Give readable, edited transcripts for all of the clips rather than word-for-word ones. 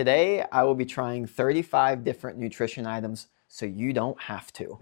Today, I will be trying 35 different nutrition items so you don't have to.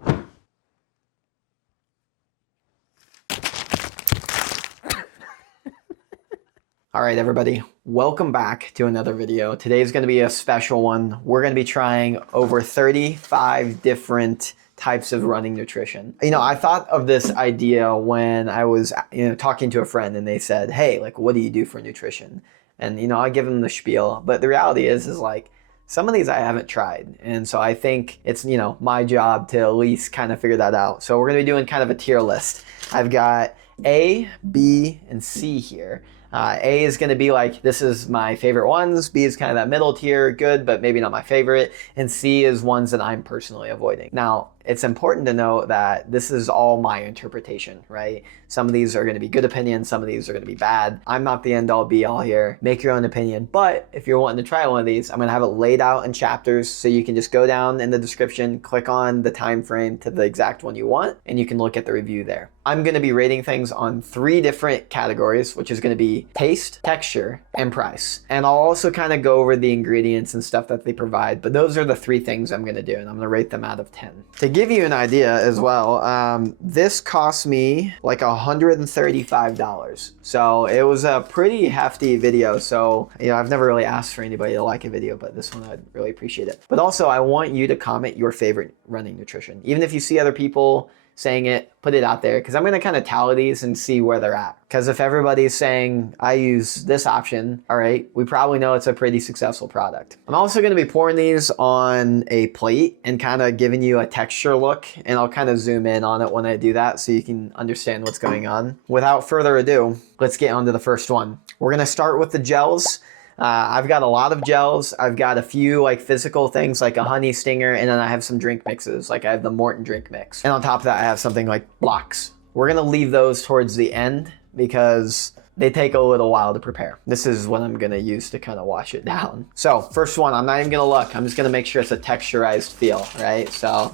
All right, everybody, welcome back to another video. Today's gonna be a special one. We're gonna be trying over 35 different types of running nutrition. You know, I thought of this idea when I was, talking to a friend and they said, hey, like, what do you do for nutrition? And, I give them the spiel, but the reality is like, some of these I haven't tried. And so I think it's, my job to at least kind of figure that out. So we're gonna be doing kind of a tier list. I've got A, B, and C here. A is going to be like, this is my favorite ones. B is kind of that middle tier, good, but maybe not my favorite. And C is ones that I'm personally avoiding. Now, it's important to note that this is all my interpretation, right? Some of these are going to be good opinions. Some of these are going to be bad. I'm not the end all be all here. Make your own opinion. But if you're wanting to try one of these, I'm going to have it laid out in chapters. So you can just go down in the description, click on the time frame to the exact one you want, and you can look at the review there. I'm going to be rating things on 3 different categories, which is going to be taste, texture, and price. And I'll also kind of go over the ingredients and stuff that they provide, but those are the 3 things I'm going to do, and I'm going to rate them out of 10. To give you an idea as well, this cost me like $135. So it was a pretty hefty video. So, I've never really asked for anybody to like a video, but this one I'd really appreciate it. But also I want you to comment your favorite running nutrition. Even if you see other people saying it, put it out there, because I'm going to kind of tally these and see where they're at. Because if everybody's saying I use this option, all right, we probably know it's a pretty successful product. I'm also going to be pouring these on a plate and kind of giving you a texture look, and I'll kind of zoom in on it when I do that so you can understand what's going on. Without further ado, let's get on to the first one. We're going to start with the gels. I've got a lot of gels. I've got a few like physical things like a honey stinger, and then I have some drink mixes. Like I have the Maurten Drink mix. And on top of that, I have something like Bloks. We're gonna leave those towards the end because they take a little while to prepare. This is what I'm gonna use to kind of wash it down. So first one, I'm not even gonna look. I'm just gonna make sure it's a texturized feel, right? So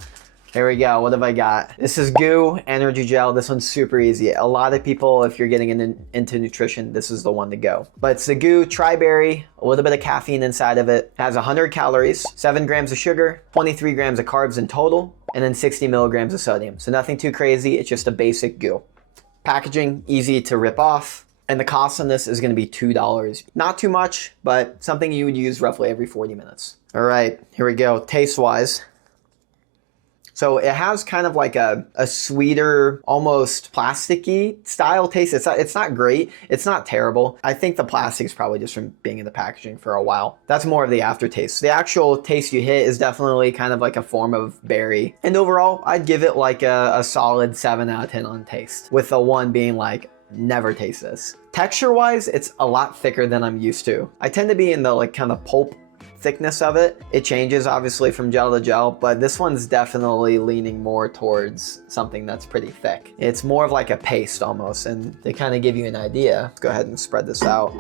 here we go. What have I got? This is GU Energy Gel. This one's super easy. A lot of people, if you're getting into nutrition, this is the one to go. But it's the GU Tri-Berry, a little bit of caffeine inside of it. It has 100 calories, 7 grams of sugar, 23 grams of carbs in total, and then 60 milligrams of sodium. So nothing too crazy. It's just a basic GU. Packaging, easy to rip off. And the cost on this is gonna be $2. Not too much, but something you would use roughly every 40 minutes. All right, here we go. Taste-wise. So it has kind of like a sweeter, almost plasticky style taste. It's not great. It's not terrible. I think the plastic's probably just from being in the packaging for a while. That's more of the aftertaste. The actual taste you hit is definitely kind of like a form of berry. And overall, I'd give it like a solid 7 out of 10 on taste, with the 1 being like, never taste this. Texture-wise, it's a lot thicker than I'm used to. I tend to be in the like kind of pulp thickness of it. It changes obviously from gel to gel, but this one's definitely leaning more towards something that's pretty thick. It's more of like a paste almost, and to kind of give you an idea, let's go ahead and spread this out.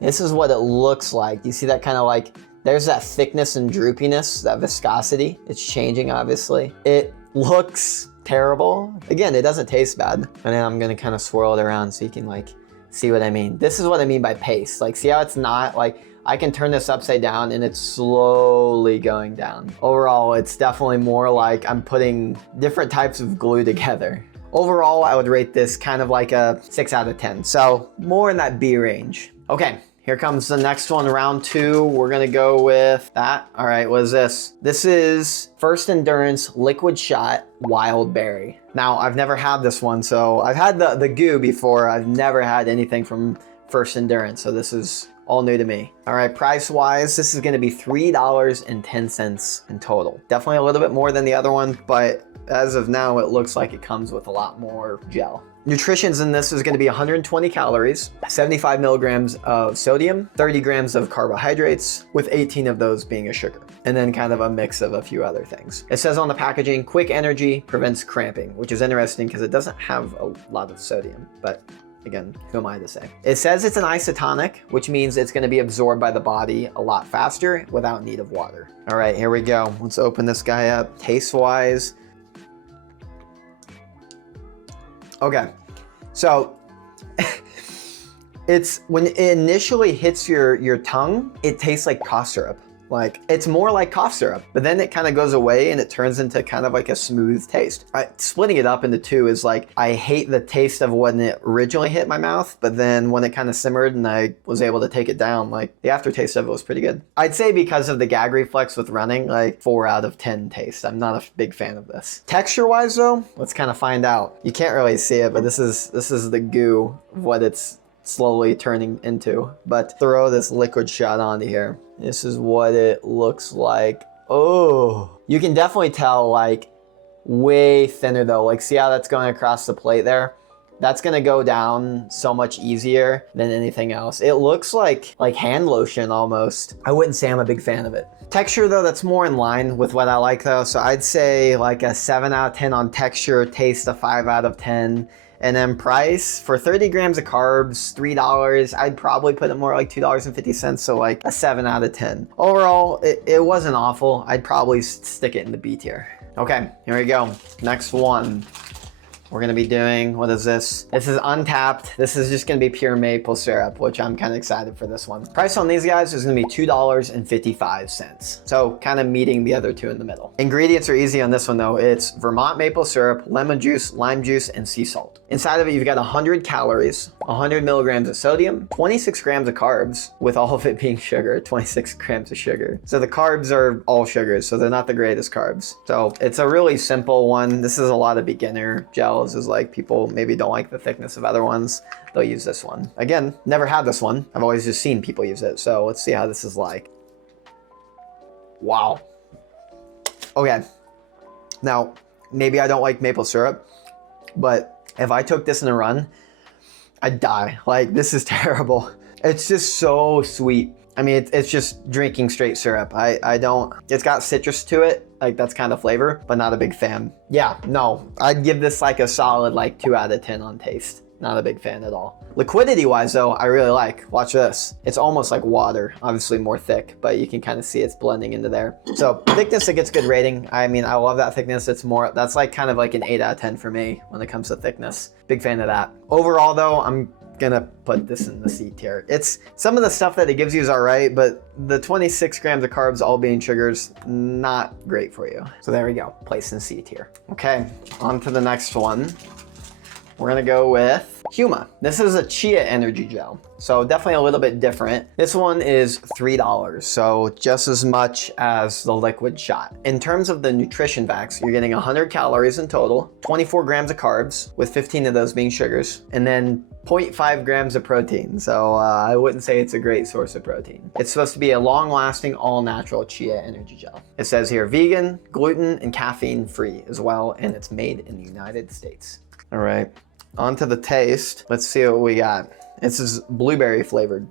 This is what it looks like. You see that kind of like, there's that thickness and droopiness, that viscosity. It's changing obviously. It looks terrible. Again, it doesn't taste bad. And then I'm gonna kind of swirl it around so you can like see what I mean. This is what I mean by paste. Like, see how it's not like, I can turn this upside down and it's slowly going down. Overall, it's definitely more like I'm putting different types of glue together. Overall, I would rate this kind of like a 6 out of 10. So more in that B range. Okay, here comes the next one, round 2. We're gonna go with that. All right, what is this? This is First Endurance Liquid Shot Wild Berry. Now, I've never had this one, so I've had the GU before. I've never had anything from First Endurance, so this is all new to me. All right, price-wise, this is gonna be $3.10 in total. Definitely a little bit more than the other one, but as of now, it looks like it comes with a lot more gel. Nutrition's in this is gonna be 120 calories, 75 milligrams of sodium, 30 grams of carbohydrates, with 18 of those being a sugar, and then kind of a mix of a few other things. It says on the packaging, quick energy prevents cramping, which is interesting because it doesn't have a lot of sodium, but again, who am I to say? It says it's an isotonic, which means it's gonna be absorbed by the body a lot faster without need of water. All right, here we go. Let's open this guy up. Taste-wise. Okay, so it's when it initially hits your tongue, it tastes like cough syrup. Like, it's more like cough syrup, but then it kind of goes away and it turns into kind of like a smooth taste. Splitting it up into two is like, I hate the taste of when it originally hit my mouth, but then when it kind of simmered and I was able to take it down, like the aftertaste of it was pretty good. I'd say because of the gag reflex with running, like 4 out of 10 taste. I'm not a big fan of this. Texture wise though, let's kind of find out. You can't really see it, but this is the goo of what it's slowly turning into. But throw this liquid shot onto here. This is what it looks like. Oh, you can definitely tell like way thinner though. Like see how that's going across the plate there? That's gonna go down so much easier than anything else. It looks like hand lotion almost. I wouldn't say I'm a big fan of it. Texture though, that's more in line with what I like though. So I'd say like a 7 out of 10 on texture, taste a 5 out of 10. And then price, for 30 grams of carbs, $3, I'd probably put it more like $2.50, so like a 7 out of 10. Overall, it wasn't awful. I'd probably stick it in the B tier. Okay, here we go. Next one. We're gonna be doing, what is this? This is Untapped. This is just gonna be pure maple syrup, which I'm kind of excited for this one. Price on these guys is gonna be $2.55. So kind of meeting the other two in the middle. Ingredients are easy on this one though. It's Vermont maple syrup, lemon juice, lime juice, and sea salt. Inside of it, you've got 100 calories, 100 milligrams of sodium, 26 grams of carbs, with all of it being sugar, 26 grams of sugar. So the carbs are all sugars, so they're not the greatest carbs. So it's a really simple one. This is a lot of beginner gels. Is like people maybe don't like the thickness of other ones, they'll use this one. Again, never had this one. I've always just seen people use it. So let's see how this is like. Wow. Okay. Now, maybe I don't like maple syrup, but if I took this in a run, I'd die. Like, this is terrible. It's just so sweet. I mean, it's just drinking straight syrup. I don't, it's got citrus to it. Like that's kind of flavor, but not a big fan. Yeah, no, I'd give this like a solid like 2 out of 10 on taste. Not a big fan at all. Liquidity wise though, I really like. Watch this. It's almost like water, obviously more thick, but you can kind of see it's blending into there. So thickness, it gets good rating. I mean, I love that thickness. It's more, that's like kind of like an 8 out of 10 for me when it comes to thickness. Big fan of that. Overall though, I'm gonna put this in the C tier. It's some of the stuff that it gives you is all right, but the 26 grams of carbs all being sugars, not great for you. So there we go, place in C tier. Okay, on to the next one. We're gonna go with Huma. This is a chia energy gel, so definitely a little bit different. This one is $3, so just as much as the liquid shot. In terms of the nutrition facts, you're getting 100 calories in total, 24 grams of carbs, with 15 of those being sugars, and then 0.5 grams of protein. So I wouldn't say it's a great source of protein. It's supposed to be a long-lasting, all-natural chia energy gel. It says here vegan, gluten, and caffeine free as well, and it's made in the United States. All right. On to the taste. Let's see what we got. This is blueberry flavored.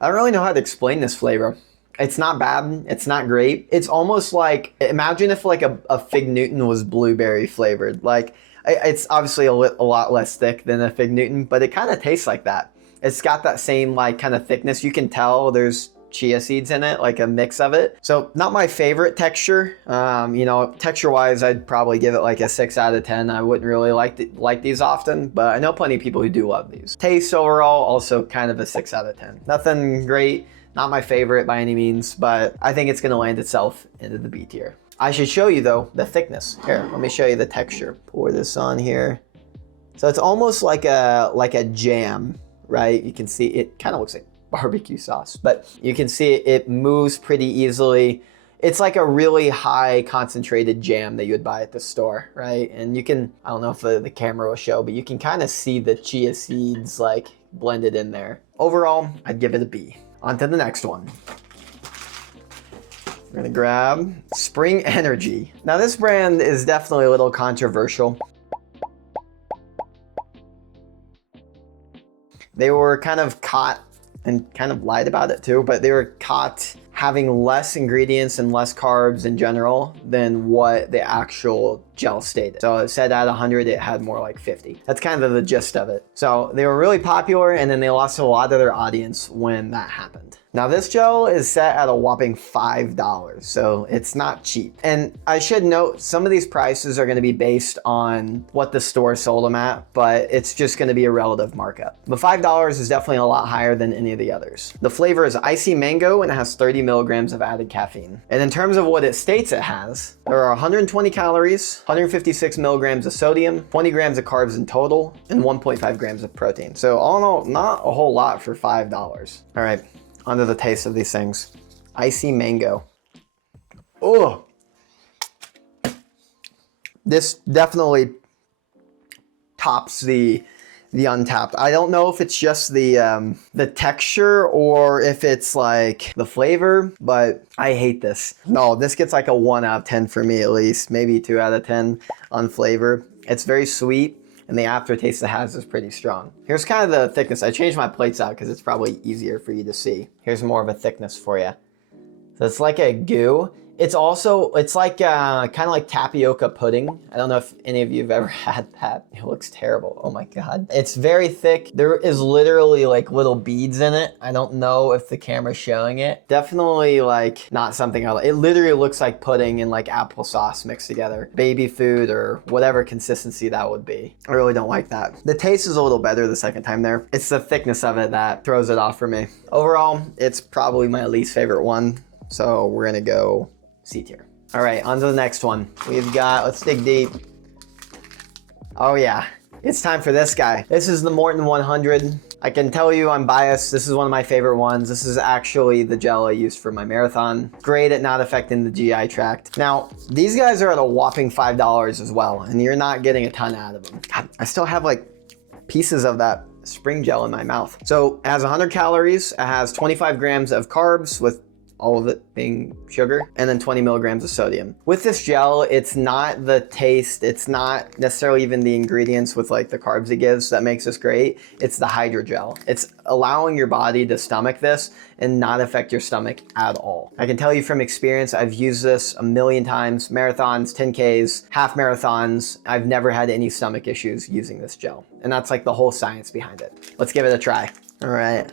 I don't really know how to explain this flavor. It's not bad. It's not great. It's almost like, imagine if like a Fig Newton was blueberry flavored. Like, it's obviously a lot less thick than a Fig Newton, but it kind of tastes like that. It's got that same like kind of thickness. You can tell there's chia seeds in it, like a mix of it. So not my favorite texture. You know, texture wise, I'd probably give it like a 6 out of 10. I wouldn't really like these often, but I know plenty of people who do love these. Taste overall, also kind of a 6 out of 10. Nothing great, not my favorite by any means, but I think it's gonna land itself into the B tier. I should show you though, the thickness. Here, let me show you the texture. Pour this on here. So it's almost like a jam, right? You can see it kind of looks like barbecue sauce, but you can see it moves pretty easily. It's like a really high concentrated jam that you would buy at the store, right? And you can, I don't know if the camera will show, but you can kind of see the chia seeds like blended in there. Overall, I'd give it a B. On to the next one. We're gonna grab Spring Energy. Now this brand is definitely a little controversial. They were kind of caught and kind of lied about it too, but they were caught having less ingredients and less carbs in general than what the actual gel stated. So it said at 100, it had more like 50. That's kind of the gist of it. So they were really popular, and then they lost a lot of their audience when that happened. Now this gel is set at a whopping $5, so it's not cheap. And I should note, some of these prices are gonna be based on what the store sold them at, but it's just gonna be a relative markup. But $5 is definitely a lot higher than any of the others. The flavor is icy mango, and it has 30 milligrams of added caffeine. And in terms of what it states it has, there are 120 calories, 156 milligrams of sodium, 20 grams of carbs in total, and 1.5 grams of protein. So all in all, not a whole lot for $5. All right. Onto the taste of these things. Icy mango. Oh, this definitely tops the Untapped. I don't know if it's just the texture or if it's like the flavor, but I hate this. No, this gets like a 1 out of 10 for me at least, maybe 2 out of 10 on flavor. It's very sweet, and the aftertaste it has is pretty strong. Here's kind of the thickness. I changed my plates out because it's probably easier for you to see. Here's more of a thickness for you. So it's like a goo. It's like kind of like tapioca pudding. I don't know if any of you have ever had that. It looks terrible. Oh my God. It's very thick. There is literally like little beads in it. I don't know if the camera's showing it. Definitely like not something I like. It literally looks like pudding and like applesauce mixed together. Baby food or whatever consistency that would be. I really don't like that. The taste is a little better the second time there. It's the thickness of it that throws it off for me. Overall, it's probably my least favorite one. So we're gonna go C tier. All right, on to the next one. We've got, let's dig deep. Oh yeah, it's time for this guy. This is the Maurten 100. I can tell you I'm biased. This is one of my favorite ones. This is actually the gel I used for my marathon. Great at not affecting the GI tract. Now, these guys are at a whopping $5 as well, and you're not getting a ton out of them. God, I still have like pieces of that spring gel in my mouth. So it has 100 calories. It has 25 grams of carbs with all of it being sugar, and then 20 milligrams of sodium. With this gel, it's not the taste, it's not necessarily even the ingredients with like the carbs it gives that makes this great. It's the hydrogel. It's allowing your body to stomach this and not affect your stomach at all. I can tell you from experience, I've used this a million times, marathons, 10Ks, half marathons. I've never had any stomach issues using this gel. And that's like the whole science behind it. Let's give it a try. All right.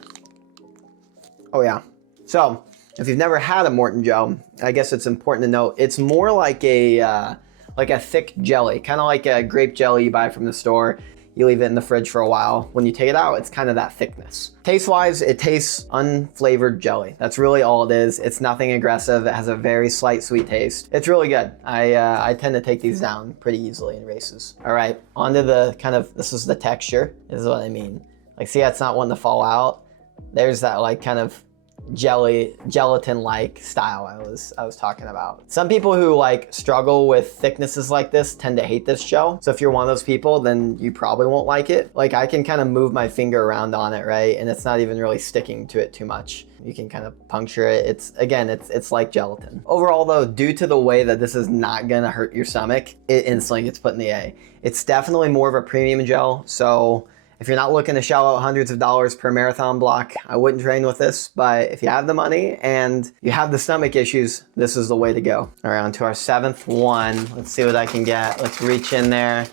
Oh yeah. So, if you've never had a Maurten gel, I guess it's important to note, it's more like a thick jelly, kind of like a grape jelly you buy from the store. You leave it in the fridge for a while. When you take it out, it's kind of that thickness. Taste-wise, it tastes unflavored jelly. That's really all it is. It's nothing aggressive. It has a very slight sweet taste. It's really good. I tend to take these down pretty easily in races. All right, onto the kind of, this is the texture. This is what I mean. Like, see how it's not wanting to fall out? There's that like kind of gelatin-like style I was talking about. Some people who like struggle with thicknesses like this tend to hate this gel. So if you're one of those people, then you probably won't like it. Like I can kind of move my finger around on it, right? And it's not even really sticking to it too much. You can kind of puncture it. It's like gelatin. Overall though, due to the way that this is not gonna hurt your stomach, it instantly gets put in the A. It's definitely more of a premium gel. So if you're not looking to shell out hundreds of dollars per marathon block, I wouldn't train with this, but if you have the money and you have the stomach issues, this is the way to go. All right, on to our 7th one. Let's see what I can get. Let's reach in there.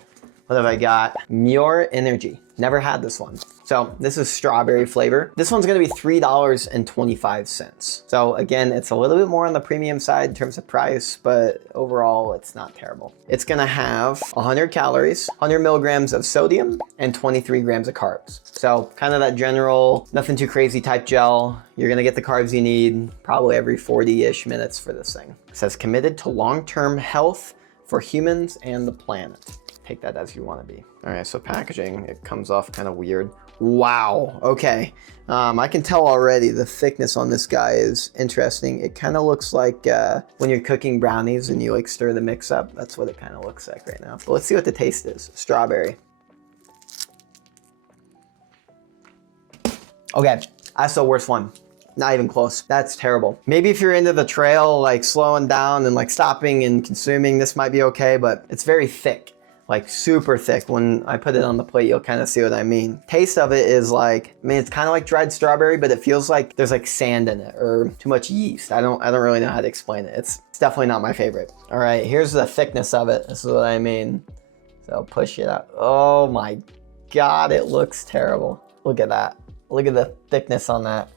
What have I got? Muir Energy. Never had this one. So this is strawberry flavor. This one's gonna be $3.25. So again, it's a little bit more on the premium side in terms of price, but overall it's not terrible. It's gonna have 100 calories, 100 milligrams of sodium, and 23 grams of carbs. So kind of that general, nothing too crazy type gel. You're gonna get the carbs you need probably every 40-ish minutes for this thing. It says committed to long-term health for humans and the planet. Take that as you want to be. All right, so packaging, it comes off kind of weird. Wow, okay. I can tell already the thickness on this guy is interesting. It kind of looks like when you're cooking brownies and you like stir the mix up. That's what it kind of looks like right now. But let's see what the taste is. Strawberry. Okay, that's the worst one. Not even close. That's terrible. Maybe if you're into the trail, like slowing down and like stopping and consuming, this might be okay, but it's very thick. like super thick. When I put it on the plate, you'll kind of see what I mean. Taste of it is like, I mean, it's kind of like dried strawberry, but it feels like there's like sand in it or too much yeast. I don't really know how to explain it. It's definitely not my favorite. All right, here's the thickness of it. This is what I mean. So push it out. Oh my God, it looks terrible. Look at that. Look at the thickness on that.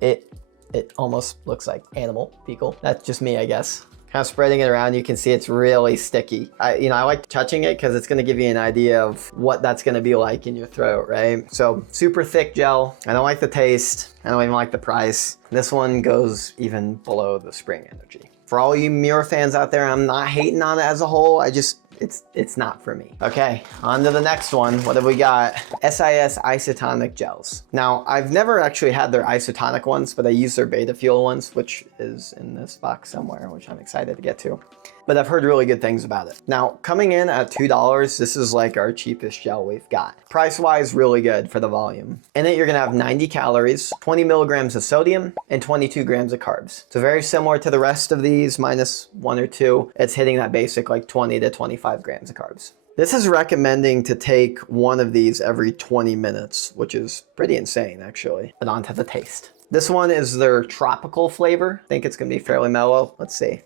It almost looks like animal fecal. That's just me, I guess. Kind of spreading it around, you can see it's really sticky. I like touching it because it's gonna give you an idea of what that's gonna be like in your throat, right? So super thick gel. I don't like the taste. I don't even like the price. This one goes even below the Spring Energy. For all you Muir fans out there, I'm not hating on it as a whole. It's not for me. Okay, on to the next one. What have we got? SiS Isotonic gels. Now, I've never actually had their isotonic ones, but I use their Beta Fuel ones, which is in this box somewhere, which I'm excited to get to. But I've heard really good things about it. Now, coming in at $2, this is like our cheapest gel we've got. Price-wise, really good for the volume. In it, you're gonna have 90 calories, 20 milligrams of sodium, and 22 grams of carbs. So very similar to the rest of these, minus 1 or 2. It's hitting that basic like 20 to 25 grams of carbs. This is recommending to take one of these every 20 minutes, which is pretty insane, actually. But on to the taste. This one is their tropical flavor. I think it's gonna be fairly mellow. Let's see.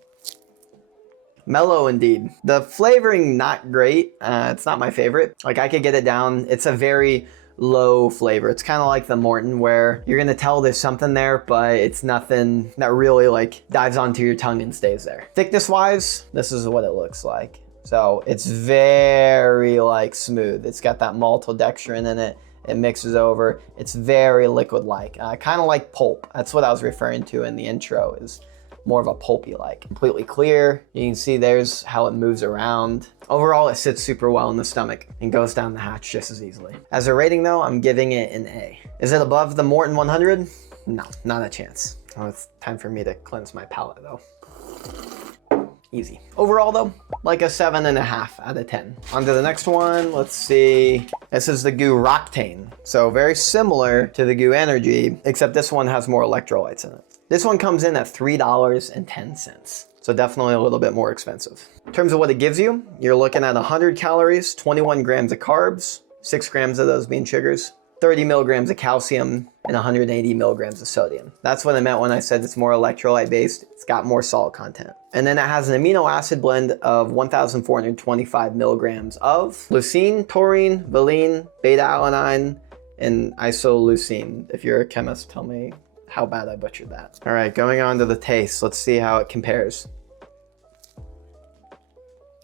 Mellow indeed. The flavoring, not great. It's not my favorite. Like I could get it down. It's a very low flavor. It's kind of like the Maurten where you're gonna tell there's something there, but it's nothing that really like dives onto your tongue and stays there. Thickness wise, this is what it looks like. So it's very like smooth. It's got that maltodextrin in it. It mixes over. It's very liquid-like, kind of like pulp. That's what I was referring to in the intro, is more of a pulpy like. Completely clear. You can see there's how it moves around. Overall, it sits super well in the stomach and goes down the hatch just as easily. As a rating though, I'm giving it an A. Is it above the Maurten 100? No, not a chance. Oh, it's time for me to cleanse my palate though. Easy. Overall though, like a 7.5 out of 10. On to the next one, let's see. This is the GU Roctane. So very similar to the GU Energy, except this one has more electrolytes in it. This one comes in at $3.10. So definitely a little bit more expensive. In terms of what it gives you, you're looking at 100 calories, 21 grams of carbs, 6 grams of those being sugars, 30 milligrams of calcium, and 180 milligrams of sodium. That's what I meant when I said it's more electrolyte based. It's got more salt content. And then it has an amino acid blend of 1,425 milligrams of leucine, taurine, valine, beta-alanine, and isoleucine. If you're a chemist, tell me how bad I butchered that. All right, going on to the taste. Let's see how it compares.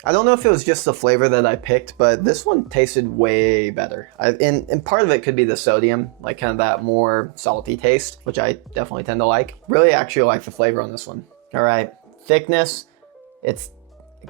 I don't know if it was just the flavor that I picked, but this one tasted way better. And part of it could be the sodium, like kind of that more salty taste, which I definitely tend to like. Really actually like the flavor on this one. All right, thickness, it's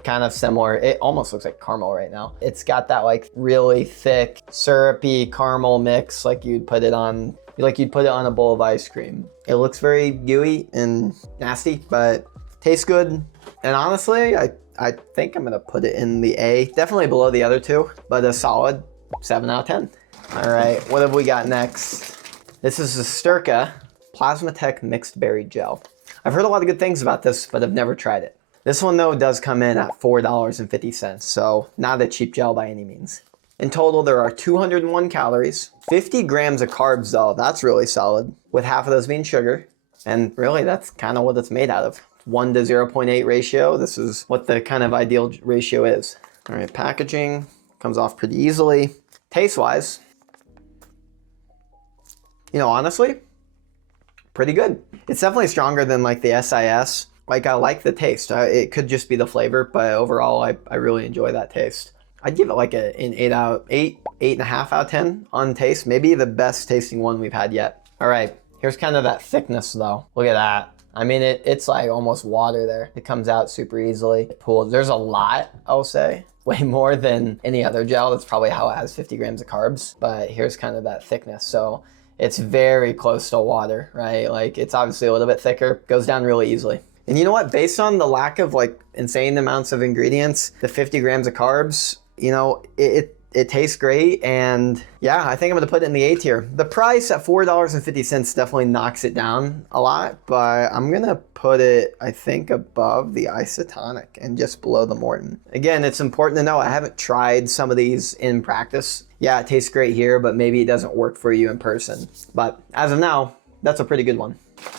kind of similar. It almost looks like caramel right now. It's got that like really thick, syrupy caramel mix, like you'd put it on a bowl of ice cream. It looks very gooey and nasty, but tastes good. And honestly, I think I'm gonna put it in the A, definitely below the other two, but a solid 7 out of 10. All right, what have we got next? This is the Styrkr Plasmatech Mixed Berry Gel. I've heard a lot of good things about this, but I've never tried it. This one though does come in at $4.50, so not a cheap gel by any means. In total, there are 201 calories, 50 grams of carbs though, that's really solid, with half of those being sugar. And really that's kind of what it's made out of. 1 to 0.8 ratio. This is what the kind of ideal ratio is. All right, packaging comes off pretty easily. Taste-wise, honestly, pretty good. It's definitely stronger than like the SiS. Like I like the taste. It could just be the flavor, but overall, I really enjoy that taste. I'd give it like an 8.5 out of 10 on taste. Maybe the best tasting one we've had yet. All right, here's kind of that thickness though. Look at that. I mean, it's like almost water there. It comes out super easily. It pools. There's a lot, I'll say. Way more than any other gel. That's probably how it has 50 grams of carbs. But here's kind of that thickness. So it's very close to water, right? Like it's obviously a little bit thicker. Goes down really easily. And you know what? Based on the lack of like insane amounts of ingredients, the 50 grams of carbs, It tastes great, and yeah, I think I'm gonna put it in the A tier. The price at $4.50 definitely knocks it down a lot, but I'm gonna put it, I think, above the Isotonic and just below the Maurten. Again, it's important to know I haven't tried some of these in practice. Yeah, it tastes great here, but maybe it doesn't work for you in person. But as of now, that's a pretty good one.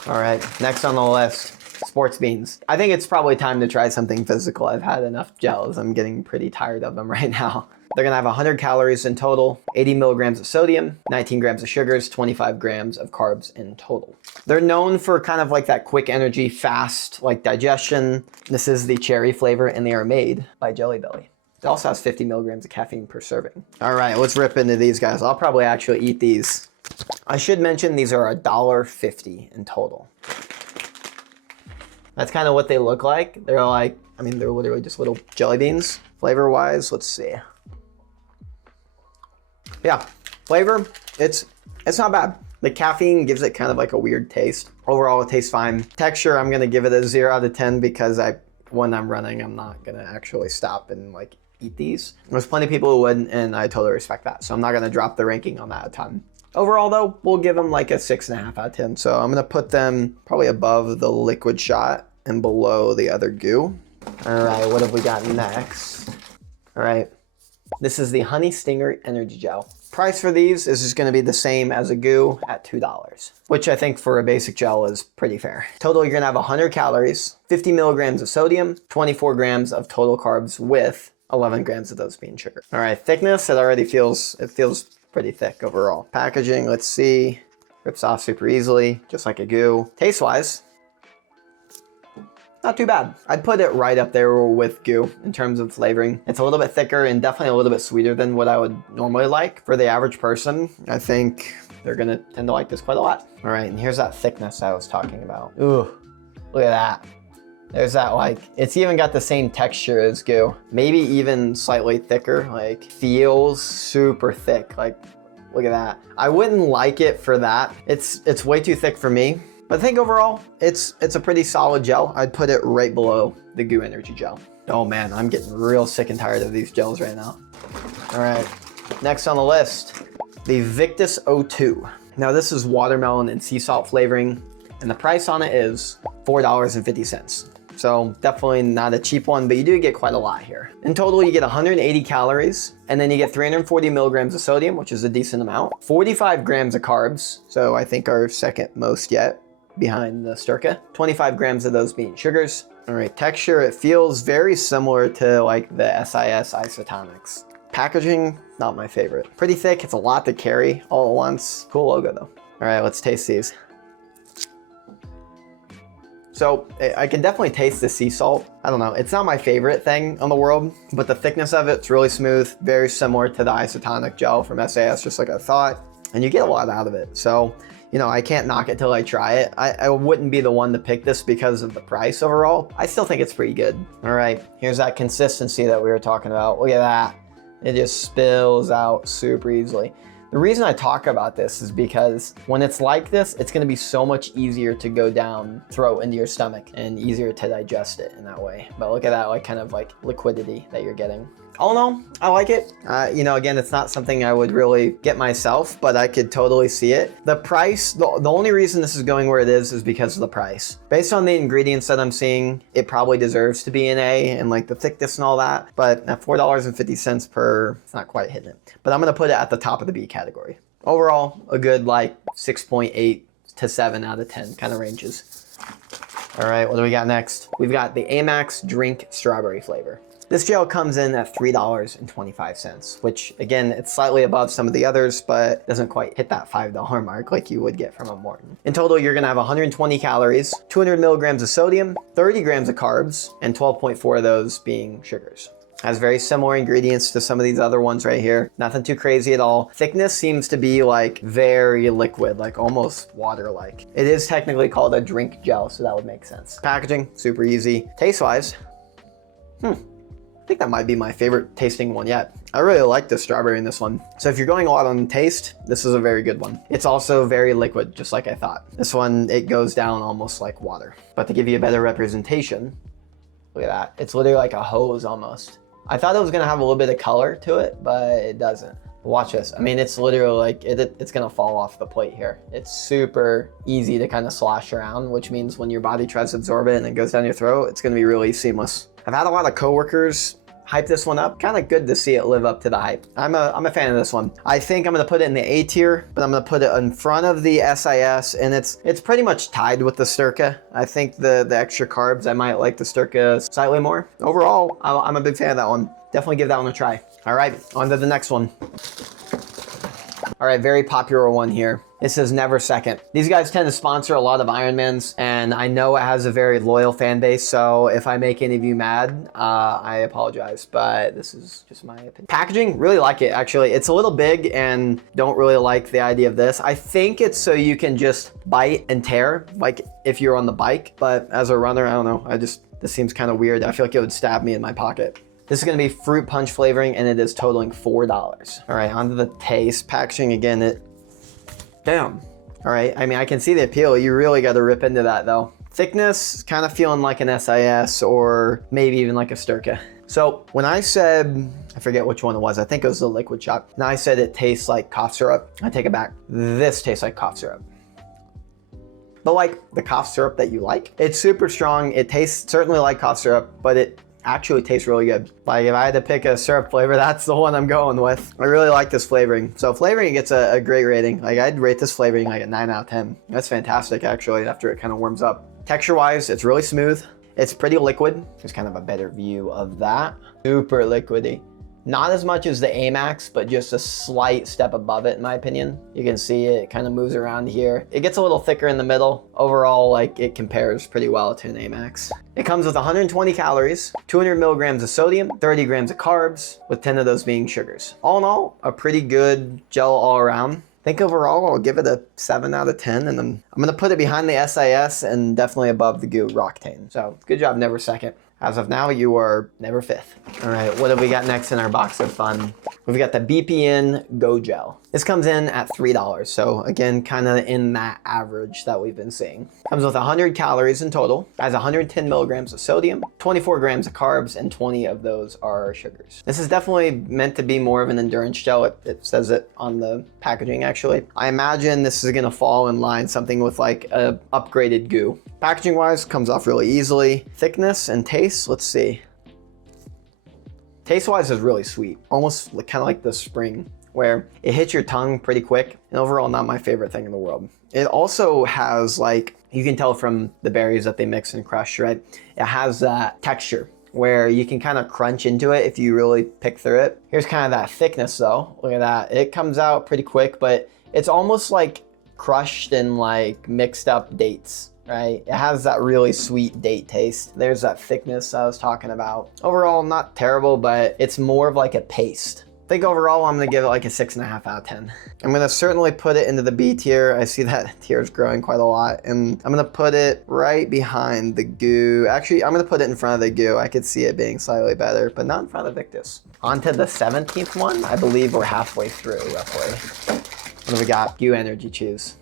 All right, next on the list, sports beans. I think it's probably time to try something physical. I've had enough gels. I'm getting pretty tired of them right now. They're gonna have 100 calories in total, 80 milligrams of sodium, 19 grams of sugars, 25 grams of carbs in total. They're known for kind of like that quick energy, fast, like digestion. This is the cherry flavor, and they are made by Jelly Belly. It also has 50 milligrams of caffeine per serving. All right, let's rip into these guys. I'll probably actually eat these. I should mention these are $1.50 in total. That's kind of what they look like. They're like, I mean, they're literally just little jelly beans. Flavor-wise, let's see. Yeah, flavor, it's not bad. The caffeine gives it kind of like a weird taste. Overall, it tastes fine. Texture, I'm gonna give it a 0 out of 10 because when I'm running, I'm not gonna actually stop and like eat these. There's plenty of people who would, and I totally respect that. So I'm not gonna drop the ranking on that a ton. Overall though, we'll give them like a 6.5 out of 10. So I'm gonna put them probably above the liquid shot and below the other goo. All right, what have we got next? All right. This is the Honey Stinger Energy Gel. Price for these is just gonna be the same as a goo at $2, which I think for a basic gel is pretty fair. Total, you're gonna have 100 calories, 50 milligrams of sodium, 24 grams of total carbs with 11 grams of those being sugar. All right, thickness, it feels pretty thick overall. Packaging, let's see, rips off super easily, just like a goo. Taste-wise, not too bad. I'd put it right up there with goo in terms of flavoring. It's a little bit thicker and definitely a little bit sweeter than what I would normally like. For the average person, I think they're gonna tend to like this quite a lot. All right, and here's that thickness I was talking about. Ooh, look at that. There's that, like, it's even got the same texture as goo. Maybe even slightly thicker, like feels super thick. Like, look at that. I wouldn't like it for that. It's way too thick for me. But I think overall, it's a pretty solid gel. I'd put it right below the Goo Energy Gel. Oh man, I'm getting real sick and tired of these gels right now. All right, next on the list, the Victus O2. Now this is watermelon and sea salt flavoring, and the price on it is $4.50. So definitely not a cheap one, but you do get quite a lot here. In total, you get 180 calories, and then you get 340 milligrams of sodium, which is a decent amount, 45 grams of carbs, so I think our second most yet, behind the Styrkr. 25 grams of those being sugars. All right, texture, it feels very similar to like the SiS Isotonics. Packaging, not my favorite. Pretty thick, it's a lot to carry all at once. Cool logo though. All right, let's taste these. So I can definitely taste the sea salt. I don't know, it's not my favorite thing in the world, but the thickness of it's really smooth, very similar to the Isotonic gel from SiS, just like I thought, and you get a lot out of it. So, you know, I can't knock it till I try it. I wouldn't be the one to pick this because of the price overall. I still think it's pretty good. All right, here's that consistency that we were talking about. Look at that. It just spills out super easily. The reason I talk about this is because when it's like this, it's gonna be so much easier to go down throat into your stomach and easier to digest it in that way. But look at that, like kind of like liquidity that you're getting. All in all, I like it. You know, again, it's not something I would really get myself, but I could totally see it. The price, the only reason this is going where it is because of the price. Based on the ingredients that I'm seeing, it probably deserves to be an A and like the thickness and all that. But at $4.50 per, it's not quite hitting it. But I'm gonna put it at the top of the B category. Overall, a good like 6.8 to 7 out of 10 kind of ranges. All right, what do we got next? We've got the AMACX Drink strawberry flavor. This gel comes in at $3.25, which again, it's slightly above some of the others, but doesn't quite hit that $5 mark like you would get from a Maurten. In total, you're gonna have 120 calories, 200 milligrams of sodium, 30 grams of carbs, and 12.4 of those being sugars. Has very similar ingredients to some of these other ones right here. Nothing too crazy at all. Thickness seems to be like very liquid, like almost water-like. It is technically called a drink gel, so that would make sense. Packaging, super easy. Taste-wise, I think that might be my favorite tasting one yet. I really like the strawberry in this one. So if you're going a lot on taste, this is a very good one. It's also very liquid, just like I thought. This one, it goes down almost like water. But to give you a better representation, look at that. It's literally like a hose almost. I thought it was gonna have a little bit of color to it, but it doesn't. Watch this. I mean, it's literally like, it's gonna fall off the plate here. It's super easy to kind of slosh around, which means when your body tries to absorb it and it goes down your throat, it's gonna be really seamless. I've had a lot of coworkers hype this one up. Kind of good to see it live up to the hype. I'm a fan of this one. I think I'm gonna put it in the A tier, but I'm gonna put it in front of the SIS, and it's pretty much tied with the Styrkr. I think the extra carbs, I might like the Styrkr slightly more. Overall, I'm a big fan of that one. Definitely give that one a try. All right, on to the next one. All right, very popular one here. This is Neversecond. These guys tend to sponsor a lot of Ironmans, and I know it has a very loyal fan base, so if I make any of you mad, I apologize, but this is just my opinion. Packaging, really like it, actually. It's a little big and don't really like the idea of this. I think it's so you can just bite and tear, like if you're on the bike, but as a runner, I don't know, this seems kind of weird. I feel like it would stab me in my pocket. This is gonna be fruit punch flavoring, and it is totaling $4. All right, onto the taste. Packaging again, damn. All right, I mean, I can see the appeal. You really got to rip into that though. Thickness, kind of feeling like an SIS or maybe even like a Styrkr. So when I said, I forget which one it was, I think it was the liquid shot, and I said it tastes like cough syrup, I take it back. This tastes like cough syrup. But like the cough syrup that you like. It's super strong. It tastes certainly like cough syrup, but it actually tastes really good. Like if I had to pick a syrup flavor, that's the one I'm going with. I really like this flavoring. So flavoring gets a great rating. Like I'd rate this flavoring like a 9 out of 10. That's fantastic actually after it kind of warms up. Texture wise, it's really smooth. It's pretty liquid. There's kind of a better view of that. Super liquidy. Not as much as the AMACX, but just a slight step above it in my opinion. You can see it kind of moves around here. It gets a little thicker in the middle. Overall, like it compares pretty well to an AMACX. It comes with 120 calories, 200 milligrams of sodium, 30 grams of carbs, with 10 of those being sugars. All in all, a pretty good gel all around. I think overall, I'll give it a 7 out of 10, and I'm gonna put it behind the SIS and definitely above the GU Roctane. So good job, Neversecond. As of now, you are never fifth. All right, what have we got next in our box of fun? We've got the BPN Go Gel. This comes in at $3. So again, kind of in that average that we've been seeing. Comes with 100 calories in total, has 110 milligrams of sodium, 24 grams of carbs, and 20 of those are sugars. This is definitely meant to be more of an endurance gel. It says it on the packaging actually. I imagine this is gonna fall in line something with like a upgraded GU. Packaging wise, comes off really easily. Thickness and taste, let's see. Taste wise is really sweet. Almost kind of like the spring where it hits your tongue pretty quick, and overall not my favorite thing in the world. It also has like, you can tell from the berries that they mix and crush, right? It has that texture where you can kind of crunch into it if you really pick through it. Here's kind of that thickness though. Look at that. It comes out pretty quick, but it's almost like crushed and like mixed up dates. Right? It has that really sweet date taste. There's that thickness I was talking about. Overall, not terrible, but it's more of like a paste. I think overall, I'm gonna give it like a 6.5 out of 10. I'm gonna certainly put it into the B tier. I see that tier is growing quite a lot, and I'm gonna put it right behind the GU. Actually, I'm gonna put it in front of the GU. I could see it being slightly better, but not in front of Victus. On to the 17th one. I believe we're halfway through, roughly. What do we got? GU Energy Chews.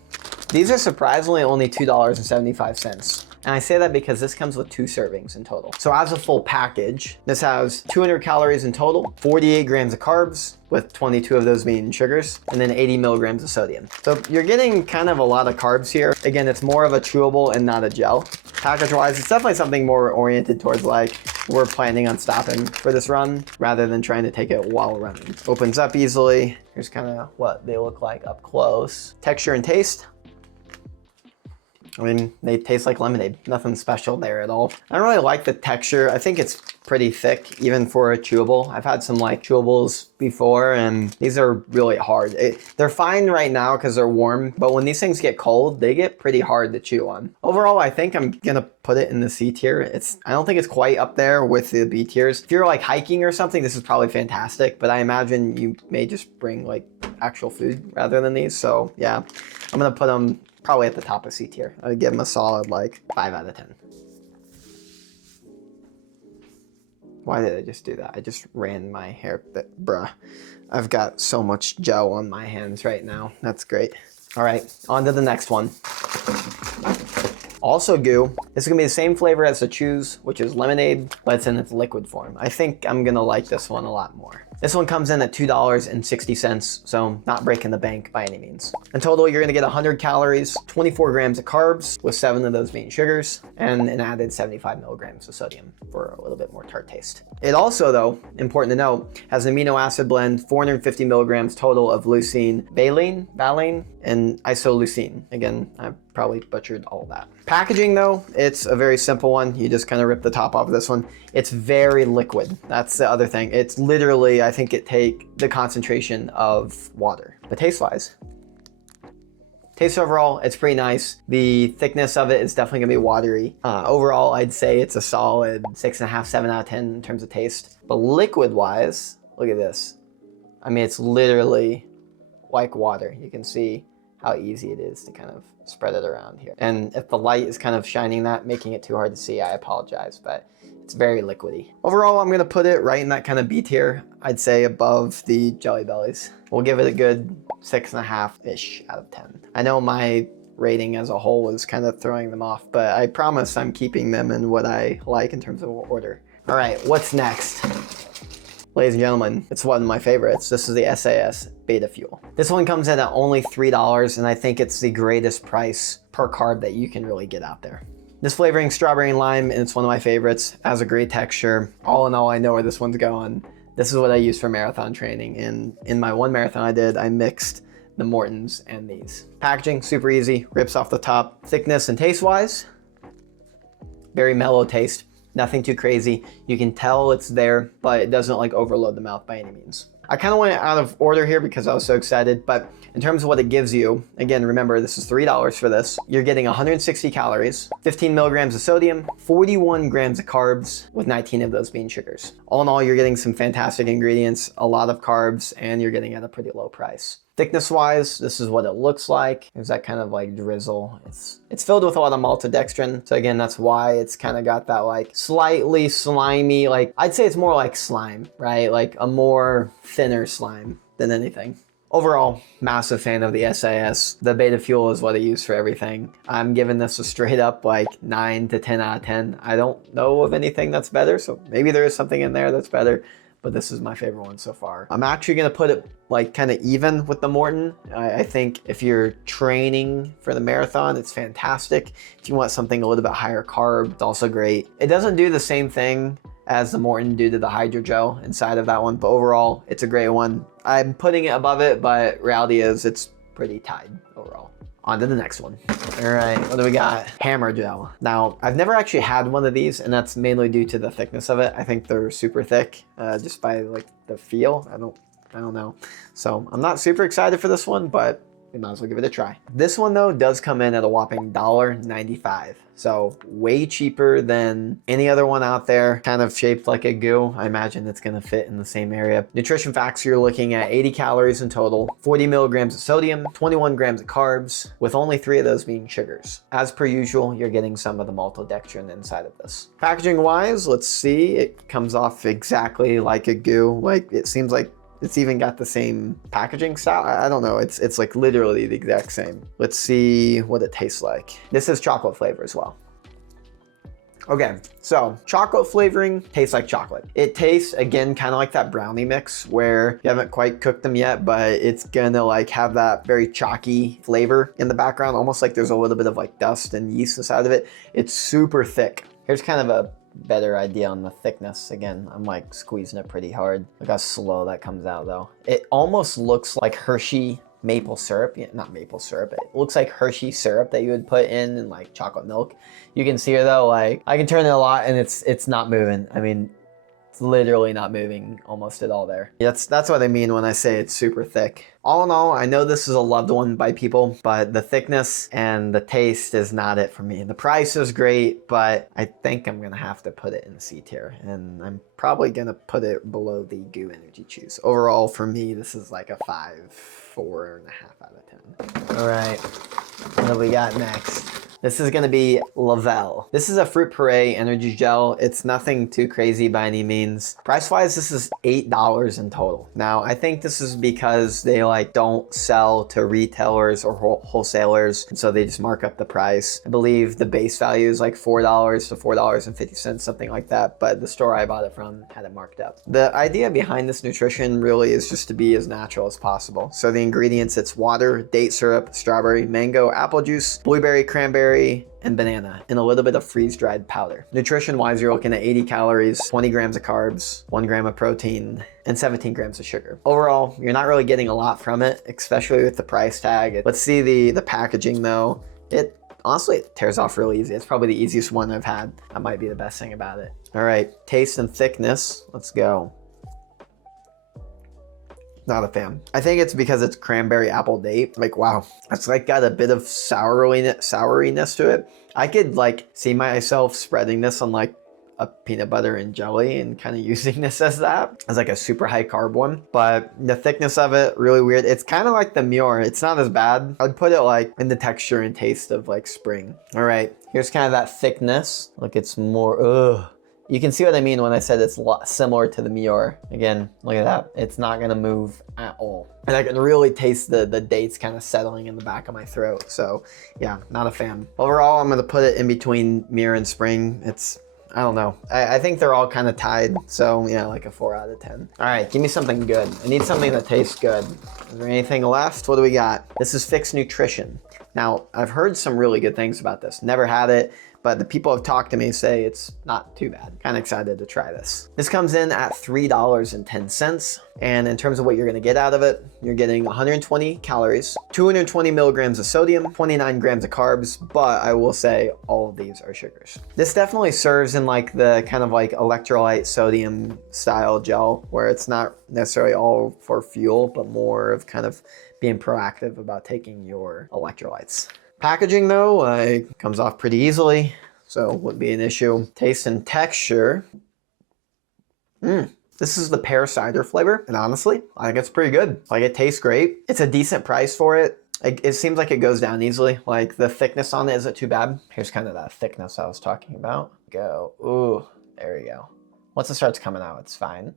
These are surprisingly only $2.75. And I say that because this comes with 2 servings in total. So as a full package, this has 200 calories in total, 48 grams of carbs, with 22 of those being sugars, and then 80 milligrams of sodium. So you're getting kind of a lot of carbs here. Again, it's more of a chewable and not a gel. Package-wise, it's definitely something more oriented towards like, we're planning on stopping for this run rather than trying to take it while running. Opens up easily. Here's kind of what they look like up close. Texture and taste. I mean, they taste like lemonade. Nothing special there at all. I don't really like the texture. I think it's pretty thick, even for a chewable. I've had some like chewables before, and these are really hard. They're fine right now because they're warm, but when these things get cold, they get pretty hard to chew on. Overall, I think I'm gonna put it in the C tier. I don't think it's quite up there with the B tiers. If you're like hiking or something, this is probably fantastic, but I imagine you may just bring like actual food rather than these. So yeah, I'm gonna put them probably at the top of C tier. I'd give them a solid like 5 out of 10. Why did I just do that? I just ran my hair, bruh. I've got so much gel on my hands right now. That's great. All right, on to the next one. Also goo. This is gonna be the same flavor as the Chews, which is lemonade, but it's in its liquid form. I think I'm gonna like this one a lot more. This one comes in at $2.60, so not breaking the bank by any means. In total, you're gonna get 100 calories, 24 grams of carbs, with 7 of those being sugars, and an added 75 milligrams of sodium for a little bit more tart taste. It also, though, important to note, has an amino acid blend, 450 milligrams total of leucine, valine, and isoleucine. Again, I probably butchered all of that. Packaging, though, it's a very simple one. You just kind of rip the top off of this one. It's very liquid. That's the other thing. It's literally, I think it take the concentration of water. But taste-wise, taste overall, it's pretty nice. The thickness of it is definitely gonna be watery. Overall, I'd say it's a solid 6.5, 7 out of 10 in terms of taste. But liquid-wise, look at this. I mean, it's literally like water. You can see how easy it is to kind of spread it around here. And if the light is kind of shining that, making it too hard to see, I apologize, but it's very liquidy. Overall, I'm gonna put it right in that kind of B tier. I'd say above the Jelly Bellies. We'll give it a good 6.5-ish out of 10. I know my rating as a whole was kind of throwing them off, but I promise I'm keeping them in what I like in terms of order. All right, what's next? Ladies and gentlemen, it's one of my favorites. This is the SiS Beta Fuel. This one comes in at only $3, and I think it's the greatest price per carb that you can really get out there. This flavoring, strawberry and lime, and it's one of my favorites. Has a great texture. All in all, I know where this one's going. This is what I use for marathon training, and in my one marathon I did, I mixed the Maurtens and these. Packaging, super easy, rips off the top. Thickness and taste-wise, very mellow taste. Nothing too crazy. You can tell it's there, but it doesn't like overload the mouth by any means. I kind of went out of order here because I was so excited, but in terms of what it gives you, again, remember this is $3 for this. You're getting 160 calories, 15 milligrams of sodium, 41 grams of carbs, with 19 of those being sugars. All in all, you're getting some fantastic ingredients, a lot of carbs, and you're getting at a pretty low price. Thickness-wise, this is what it looks like. There's that kind of like drizzle. It's filled with a lot of maltodextrin. So again, that's why it's kind of got that like slightly slimy, like I'd say it's more like slime, right? Like a more thinner slime than anything. Overall, massive fan of the SiS. The Beta Fuel is what I use for everything. I'm giving this a straight up like 9 to 10 out of 10. I don't know of anything that's better, so maybe there is something in there that's better, but this is my favorite one so far. I'm actually gonna put it like kind of even with the Maurten. I think if you're training for the marathon, it's fantastic. If you want something a little bit higher carb, it's also great. It doesn't do the same thing as the Maurten due to the hydrogel inside of that one, but overall, it's a great one. I'm putting it above it, but reality is it's pretty tied overall. On to the next one. All right, what do we got? Hammer Gel. Now, I've never actually had one of these, and that's mainly due to the thickness of it. I think they're super thick, just by like the feel. I don't know. So I'm not super excited for this one, but we might as well give it a try. This one though does come in at a whopping $1.95. So way cheaper than any other one out there, kind of shaped like a goo. I imagine it's gonna fit in the same area. Nutrition facts, you're looking at 80 calories in total, 40 milligrams of sodium, 21 grams of carbs, with only 3 of those being sugars. As per usual, you're getting some of the maltodextrin inside of this. Packaging wise, let's see, it comes off exactly like a goo. Like it seems like it's even got the same packaging style. I don't know, it's like literally the exact same. Let's see what it tastes like. This is chocolate flavor as well. Okay, so chocolate flavoring tastes like chocolate. It tastes, again, kind of like that brownie mix where you haven't quite cooked them yet, but it's gonna like have that very chalky flavor in the background, almost like there's a little bit of like dust and yeast inside of it. It's super thick. Here's kind of a better idea on the thickness. Again, I'm like squeezing it pretty hard. Look how slow that comes out though. It almost looks like Hershey maple syrup. Yeah, not maple syrup. It looks like Hershey syrup that you would put in like chocolate milk. You can see here though, like I can turn it a lot and it's not moving. I mean, it's literally not moving almost at all there. That's what I mean when I say it's super thick. All in all, I know this is a loved one by people, but the thickness and the taste is not it for me. The price is great, but I think I'm gonna have to put it in C tier, and I'm probably gonna put it below the Goo Energy Chews. Overall, for me, this is like a 5, 4.5 out of 10. All right, what do we got next? This is gonna be Levelle. This is a fruit puree energy gel. It's nothing too crazy by any means. Price-wise, this is $8 in total. Now, I think this is because they like don't sell to retailers or wholesalers, and so they just mark up the price. I believe the base value is like $4 to $4.50, something like that, but the store I bought it from had it marked up. The idea behind this nutrition really is just to be as natural as possible. So the ingredients, it's water, date syrup, strawberry, mango, apple juice, blueberry, cranberry, and banana, and a little bit of freeze-dried powder. Nutrition-wise, you're looking at 80 calories, 20 grams of carbs, 1 gram of protein, and 17 grams of sugar. Overall, you're not really getting a lot from it, especially with the price tag. Let's see the packaging though. Honestly, it tears off really easy. It's probably the easiest one I've had. That might be the best thing about it. All right, taste and thickness. Let's go. Not a fan. I think it's because it's cranberry apple date. Like, wow, it's like got a bit of souriness to it. I could like see myself spreading this on like a peanut butter and jelly and kind of using this as that, as like a super high carb one. But the thickness of it, really weird. It's kind of like the Muir. It's not as bad. I'd put it like in the texture and taste of like spring. All right, here's kind of that thickness. Look, it's more, ugh. You can see what I mean when I said it's a lot similar to the Muir. Again, look at that. It's not gonna move at all. And I can really taste the dates kind of settling in the back of my throat. So yeah, not a fan. Overall, I'm gonna put it in between Muir and Spring. I don't know. I think they're all kind of tied. So yeah, like a 4 out of 10. All right, give me something good. I need something that tastes good. Is there anything left? What do we got? This is FIXX Nutrition. Now, I've heard some really good things about this. Never had it, but the people have talked to me say it's not too bad. Kind of excited to try this. This comes in at $3.10. And in terms of what you're gonna get out of it, you're getting 120 calories, 220 milligrams of sodium, 29 grams of carbs, but I will say all of these are sugars. This definitely serves in like the kind of like electrolyte sodium style gel, where it's not necessarily all for fuel, but more of kind of being proactive about taking your electrolytes. Packaging though, comes off pretty easily, so wouldn't be an issue. Taste and texture. This is the pear cider flavor, and honestly, I think it's pretty good. Like, it tastes great. It's a decent price for it. It seems like it goes down easily. Like, the thickness on it isn't too bad. Here's kind of that thickness I was talking about. Go, ooh, there we go. Once it starts coming out, it's fine.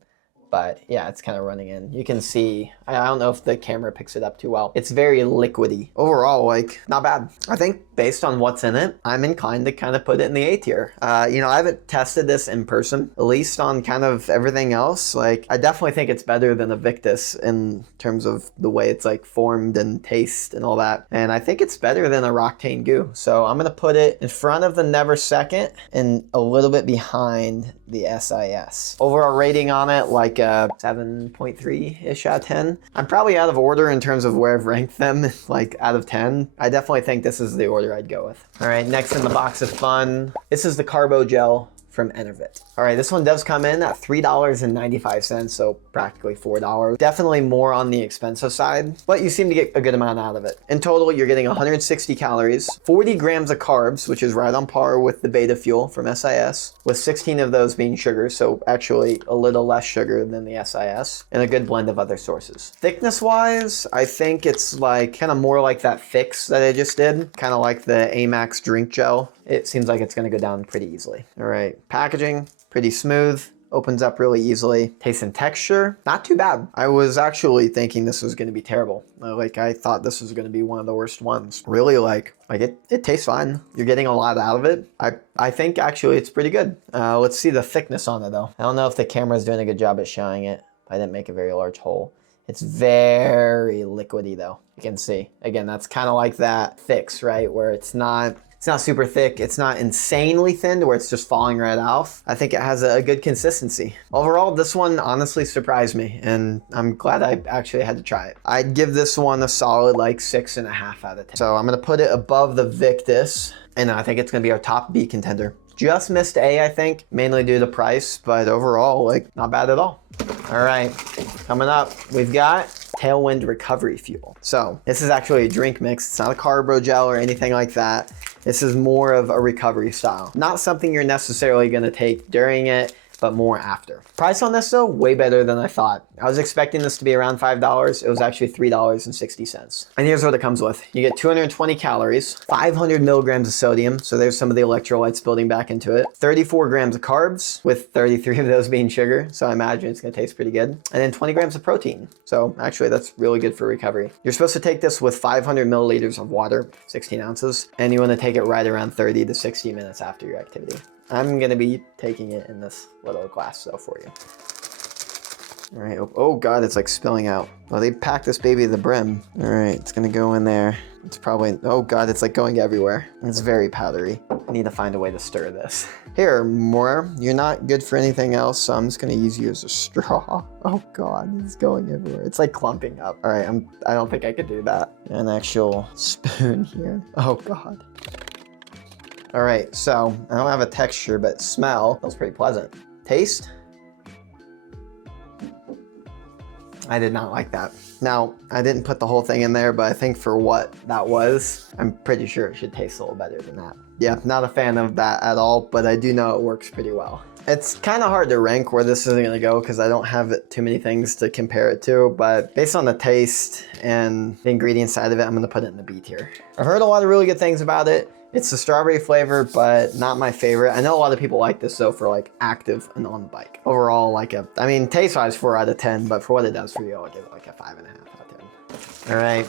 But yeah, it's kind of running in. You can see, I don't know if the camera picks it up too well. It's very liquidy. Overall, like, not bad. I think based on what's in it, I'm inclined to kind of put it in the A tier. You know, I haven't tested this in person, at least on kind of everything else. Like, I definitely think it's better than a Victus in terms of the way it's like formed and taste and all that. And I think it's better than a Roctane goo. So I'm gonna put it in front of the Neversecond and a little bit behind the SiS. Overall rating on it, like a 7.3-ish out of 10. I'm probably out of order in terms of where I've ranked them, like out of 10. I definitely think this is the order I'd go with. All right, next in the box of fun, this is the Carbo Gel from Enervit. All right, this one does come in at $3.95, so practically $4. Definitely more on the expensive side, but you seem to get a good amount out of it. In total, you're getting 160 calories, 40 grams of carbs, which is right on par with the Beta Fuel from SiS, with 16 of those being sugar, so actually a little less sugar than the SiS, and a good blend of other sources. Thickness-wise, I think it's like kind of more like that FIXX that I just did, kind of like the AMACX Drink Gel. It seems like it's gonna go down pretty easily. All right, packaging, pretty smooth, opens up really easily. Taste and texture, not too bad. I was actually thinking this was gonna be terrible. Like, I thought this was gonna be one of the worst ones. Really, like it tastes fine. You're getting a lot out of it. I think actually it's pretty good. Let's see the thickness on it though. I don't know if the camera's doing a good job at showing it. I didn't make a very large hole. It's very liquidy though. You can see, again, that's kind of like that FIXX, right? Where it's not super thick. It's not insanely thin to where it's just falling right off. I think it has a good consistency. Overall, this one honestly surprised me, and I'm glad I actually had to try it. I'd give this one a solid like 6.5 out of 10. So I'm gonna put it above the Victus, and I think it's gonna be our top B contender. Just missed A, I think, mainly due to price, but overall, like, not bad at all. All right, coming up, we've got Tailwind Recovery Fuel. So this is actually a drink mix. It's not a carbo gel or anything like that. This is more of a recovery style. Not something you're necessarily gonna take during it, but more after. Price on this though, way better than I thought. I was expecting this to be around $5. It was actually $3.60. And here's what it comes with. You get 220 calories, 500 milligrams of sodium, so there's some of the electrolytes building back into it, 34 grams of carbs, with 33 of those being sugar, so I imagine it's gonna taste pretty good, and then 20 grams of protein. So actually that's really good for recovery. You're supposed to take this with 500 milliliters of water, 16 ounces, and you wanna take it right around 30 to 60 minutes after your activity. I'm gonna be taking it in this little glass though for you. All right, oh God, it's like spilling out. Well, they packed this baby to the brim. All right, it's gonna go in there. It's probably, oh God, it's like going everywhere. It's very powdery. I need to find a way to stir this. Here, Muir, you're not good for anything else, so I'm just gonna use you as a straw. Oh God, it's going everywhere. It's like clumping up. All right, I don't think I could do that. An actual spoon here. Oh God. All right, so I don't have a texture, but smell feels pretty pleasant. Taste? I did not like that. Now, I didn't put the whole thing in there, but I think for what that was, I'm pretty sure it should taste a little better than that. Yeah, not a fan of that at all, but I do know it works pretty well. It's kind of hard to rank where this is gonna go because I don't have too many things to compare it to, but based on the taste and the ingredient side of it, I'm gonna put it in the B tier. I've heard a lot of really good things about it. It's the strawberry flavor, but not my favorite. I know a lot of people like this though for like active and on the bike. Overall, I mean, taste-wise 4 out of 10, but for what it does for you, I'll give it like a 5.5 out of 10. All right,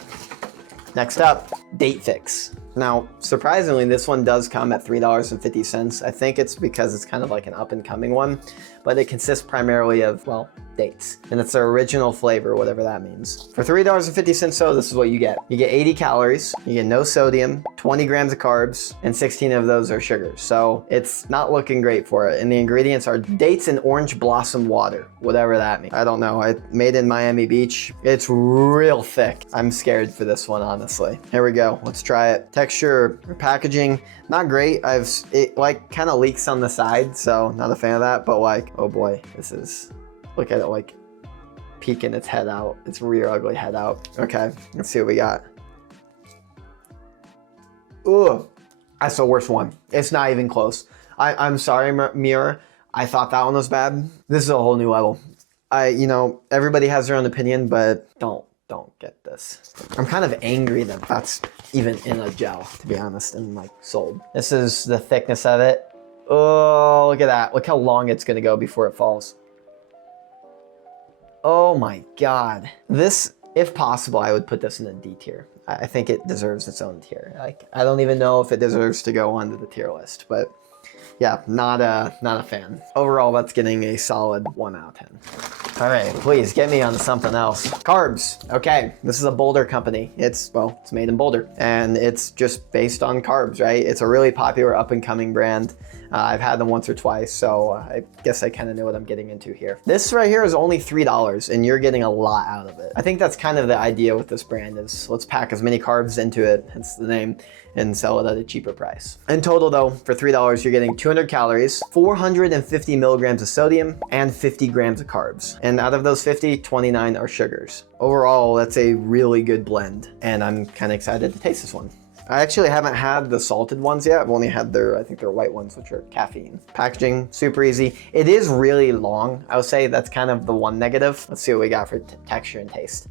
next up, Datefix. Now, surprisingly, this one does come at $3.50. I think it's because it's kind of like an up and coming one, but it consists primarily of, well, dates. And it's their original flavor, whatever that means. For $3.50 though, this is what you get. You get 80 calories, you get no sodium, 20 grams of carbs, and 16 of those are sugars. So it's not looking great for it. And the ingredients are dates and orange blossom water, whatever that means. I don't know, I made in Miami Beach. It's real thick. I'm scared for this one, honestly. Here we go, let's try it. Texture or packaging, not great. It like kind of leaks on the side, so not a fan of that, but like, oh boy, this is, look at it like peeking its head out, its rear ugly head out. Okay, let's see what we got. Ugh, that's the worst one. It's not even close. I'm sorry, Muir. I thought that one was bad. This is a whole new level. You know, everybody has their own opinion, but don't get this. I'm kind of angry that that's even in a gel, to be honest, and like sold. This is the thickness of it. Oh, look at that. Look how long it's gonna go before it falls. Oh my God. This, if possible, I would put this in a D tier. I think it deserves its own tier. Like, I don't even know if it deserves to go onto the tier list, but yeah, not a fan. Overall, that's getting a solid 1 out of 10. All right, please get me on something else. Carbs. Okay, this is a Boulder company. It's made in Boulder, and it's just based on carbs, right? It's a really popular up and coming brand. I've had them once or twice, so I guess I kind of know what I'm getting into here. This right here is only $3, and you're getting a lot out of it. I think that's kind of the idea with this brand is let's pack as many carbs into it, hence the name, and sell it at a cheaper price. In total though, for $3, you're getting 200 calories, 450 milligrams of sodium, and 50 grams of carbs. And out of those 50, 29 are sugars. Overall, that's a really good blend, and I'm kind of excited to taste this one. I actually haven't had the salted ones yet. I've only had I think they're white ones, which are caffeine. Packaging, super easy. It is really long. I would say that's kind of the one negative. Let's see what we got for texture and taste.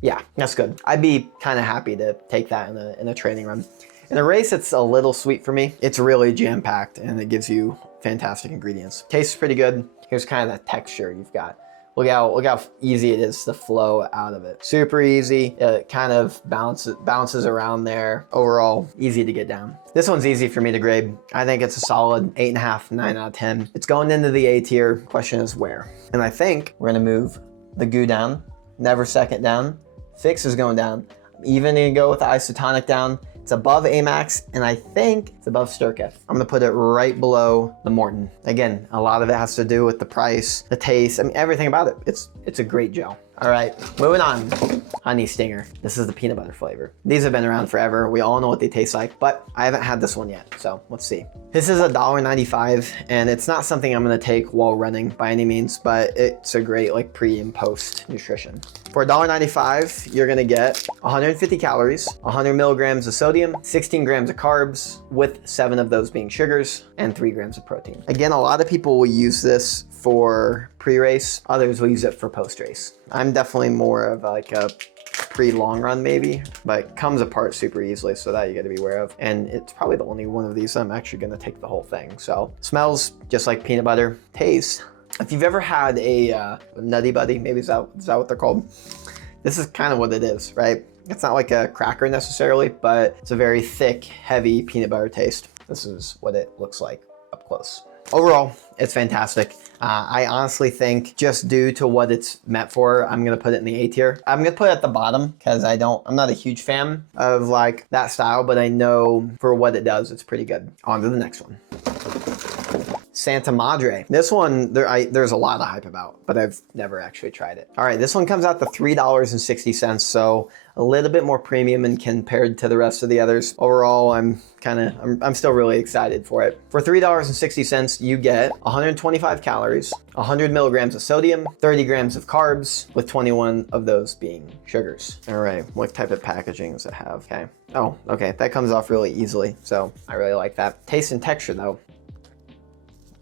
Yeah, that's good. I'd be kind of happy to take that in a training run. In a race, it's a little sweet for me. It's really jam-packed and it gives you fantastic ingredients. Tastes pretty good. Here's kind of the texture you've got. Look how easy it is to flow out of it. Super easy. It kind of bounces around there. Overall, easy to get down. This one's easy for me to grade. I think it's a solid 8.5, 9 out of 10. It's going into the A tier. Question is where? And I think we're gonna move the GU down, Neversecond down, FIXX is going down. I'm even gonna go with the Isotonic down. It's above AMACX, and I think it's above Styrkr. I'm gonna put it right below the Maurten. Again, a lot of it has to do with the price, the taste, I mean, everything about it. It's a great gel. All right, moving on. Honey Stinger. This is the peanut butter flavor. These have been around forever. We all know what they taste like, but I haven't had this one yet, so let's see. This is $1.95, and it's not something I'm gonna take while running by any means, but it's a great like pre and post nutrition. For $1.95, you're gonna get 150 calories, 100 milligrams of sodium, 16 grams of carbs, with 7 of those being sugars, and 3 grams of protein. Again, a lot of people will use this for pre-race, others will use it for post-race. I'm definitely more of like a pre-long run maybe, but it comes apart super easily, so that you gotta be aware of. And it's probably the only one of these I'm actually gonna take the whole thing. So smells just like peanut butter. Taste, if you've ever had a Nutty Buddy, maybe is that what they're called? This is kind of what it is, right? It's not like a cracker necessarily, but it's a very thick, heavy peanut butter taste. This is what it looks like up close. Overall, it's fantastic. I honestly think just due to what it's meant for, I'm gonna put it in the A tier. I'm gonna put it at the bottom because I'm not a huge fan of like that style, but I know for what it does, it's pretty good. On to the next one. Santa Madre. This one, there's a lot of hype about, but I've never actually tried it. All right, this one comes out to $3.60, so a little bit more premium and compared to the rest of the others. Overall, I'm still really excited for it. For $3.60, you get 125 calories, 100 milligrams of sodium, 30 grams of carbs, with 21 of those being sugars. All right, what type of packaging does it have? Okay. Oh, okay, that comes off really easily, so I really like that. Taste and texture though.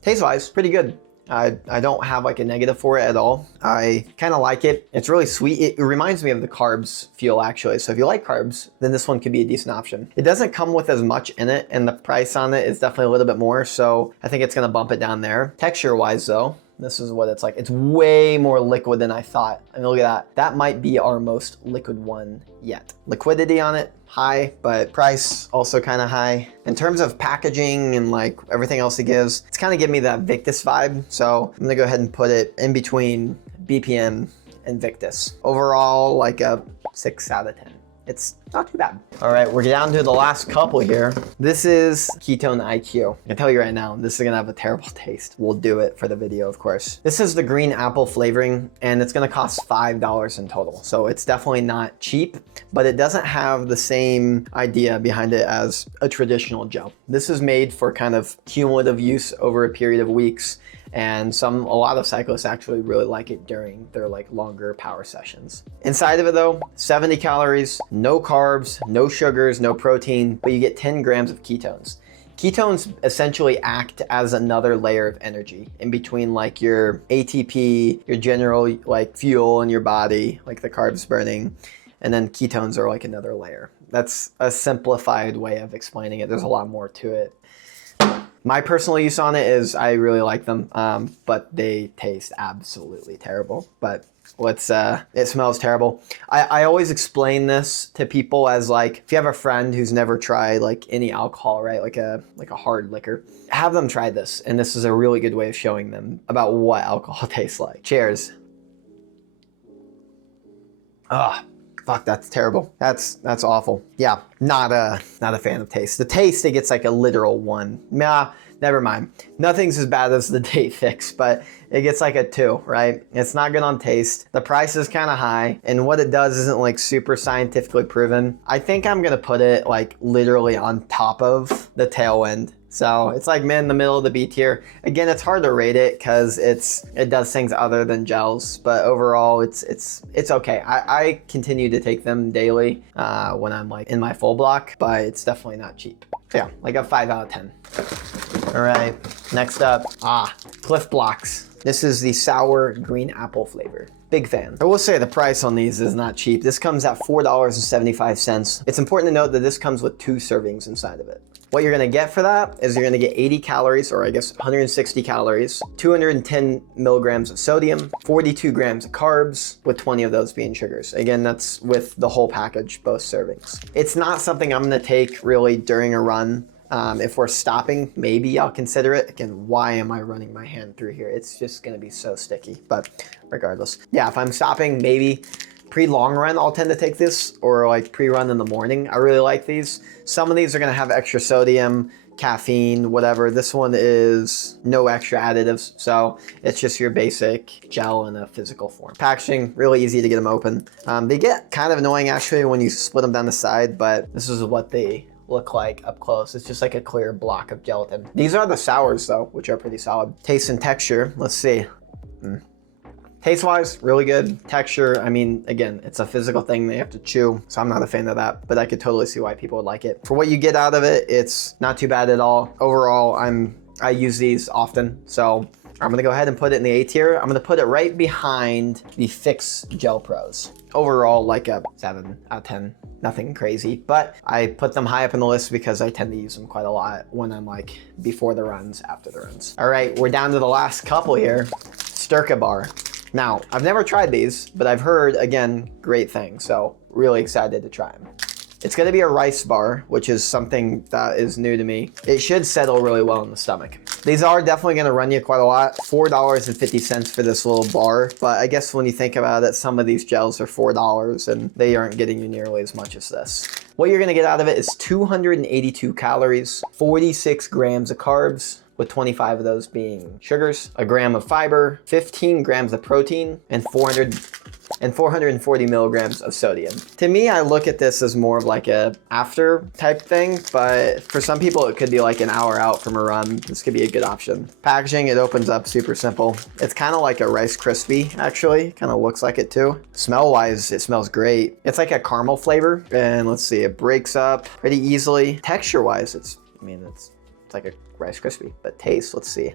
Taste-wise, pretty good. I don't have like a negative for it at all. I kind of like it. It's really sweet. It reminds me of the Carbs Fuel actually. So if you like carbs, then this one could be a decent option. It doesn't come with as much in it, and the price on it is definitely a little bit more. So I think it's gonna bump it down there. Texture-wise though, this is what it's like. It's way more liquid than I thought. I mean, look at that. That might be our most liquid one yet. Liquidity on it, high, but price also kind of high. In terms of packaging and like everything else it gives, it's kind of giving me that Victus vibe. So I'm gonna go ahead and put it in between BPN and Victus. Overall, like a 6 out of 10. It's not too bad. All right, we're down to the last couple here. This is Ketone-IQ. I can tell you right now, this is gonna have a terrible taste. We'll do it for the video, of course. This is the green apple flavoring, and it's gonna cost $5 in total. So it's definitely not cheap, but it doesn't have the same idea behind it as a traditional gel. This is made for kind of cumulative use over a period of weeks. And a lot of cyclists actually really like it during their like longer power sessions. Inside of it though, 70 calories, no carbs, no sugars, no protein, but you get 10 grams of ketones. Ketones essentially act as another layer of energy in between like your ATP, your general like fuel in your body, like the carbs burning, and then ketones are like another layer. That's a simplified way of explaining it. There's a lot more to it. My personal use on it is I really like them, but they taste absolutely terrible. But it smells terrible. I always explain this to people as like, if you have a friend who's never tried like any alcohol, right? Like a hard liquor, have them try this. And this is a really good way of showing them about what alcohol tastes like. Cheers. Ugh. Fuck, that's terrible. That's awful. Yeah, not a fan of taste. The taste, it gets like a literal 1. Nah, never mind. Nothing's as bad as the Datefix, but it gets like a 2, right? It's not good on taste. The price is kind of high, and what it does isn't like super scientifically proven. I think I'm gonna put it like literally on top of the Tailwind. So it's like in the middle of the B tier. Again, it's hard to rate it because it does things other than gels, but overall it's okay. I continue to take them daily when I'm like in my full block, but it's definitely not cheap. So yeah, like a 5 out of 10. All right, next up, CLIF Bloks. This is the sour green apple flavor. Big fan. I will say the price on these is not cheap. This comes at $4.75. It's important to note that this comes with 2 servings inside of it. What you're gonna get for that is you're gonna get 80 calories, or I guess 160 calories, 210 milligrams of sodium, 42 grams of carbs, with 20 of those being sugars. Again, that's with the whole package, both servings. It's not something I'm gonna take really during a run. If we're stopping, maybe I'll consider it. Again, why am I running my hand through here? It's just gonna be so sticky, but regardless. Yeah, if I'm stopping, maybe pre-long run, I'll tend to take this, or like pre-run in the morning. I really like these. Some of these are gonna have extra sodium caffeine, whatever. This one is no extra additives, so it's just your basic gel in a physical form. Packaging, really easy to get them open. They get kind of annoying actually when you split them down the side, but this is what they look like up close. It's just like a clear block of gelatin. These are the sours though, which are pretty solid. Taste and texture, let's see. Taste-wise, really good. Texture, I mean, again, it's a physical thing they have to chew, so I'm not a fan of that, but I could totally see why people would like it. For what you get out of it, it's not too bad at all. Overall, I use these often, so I'm gonna go ahead and put it in the A tier. I'm gonna put it right behind the FIXX Gel Pros. Overall, like a 7 out of 10. Nothing crazy, but I put them high up in the list because I tend to use them quite a lot when I'm like before the runs, after the runs. All right, we're down to the last couple here. Styrkr Bar. Now, I've never tried these, but I've heard, again, great things, so really excited to try them. It's gonna be a rice bar, which is something that is new to me. It should settle really well in the stomach. These are definitely gonna run you quite a lot. $4.50 for this little bar, but I guess when you think about it, some of these gels are $4 and they aren't getting you nearly as much as this. What you're gonna get out of it is 282 calories, 46 grams of carbs, with 25 of those being sugars, a gram of fiber, 15 grams of protein, and 440 milligrams of sodium. To me, I look at this as more of like a after type thing, but for some people it could be like an hour out from a run. This could be a good option. Packaging, it opens up super simple. It's kind of like a Rice Krispie, actually. Kind of looks like it too. Smell-wise, it smells great. It's like a caramel flavor, and let's see, it breaks up pretty easily. Texture-wise, it's like a Rice Krispie, but taste, let's see.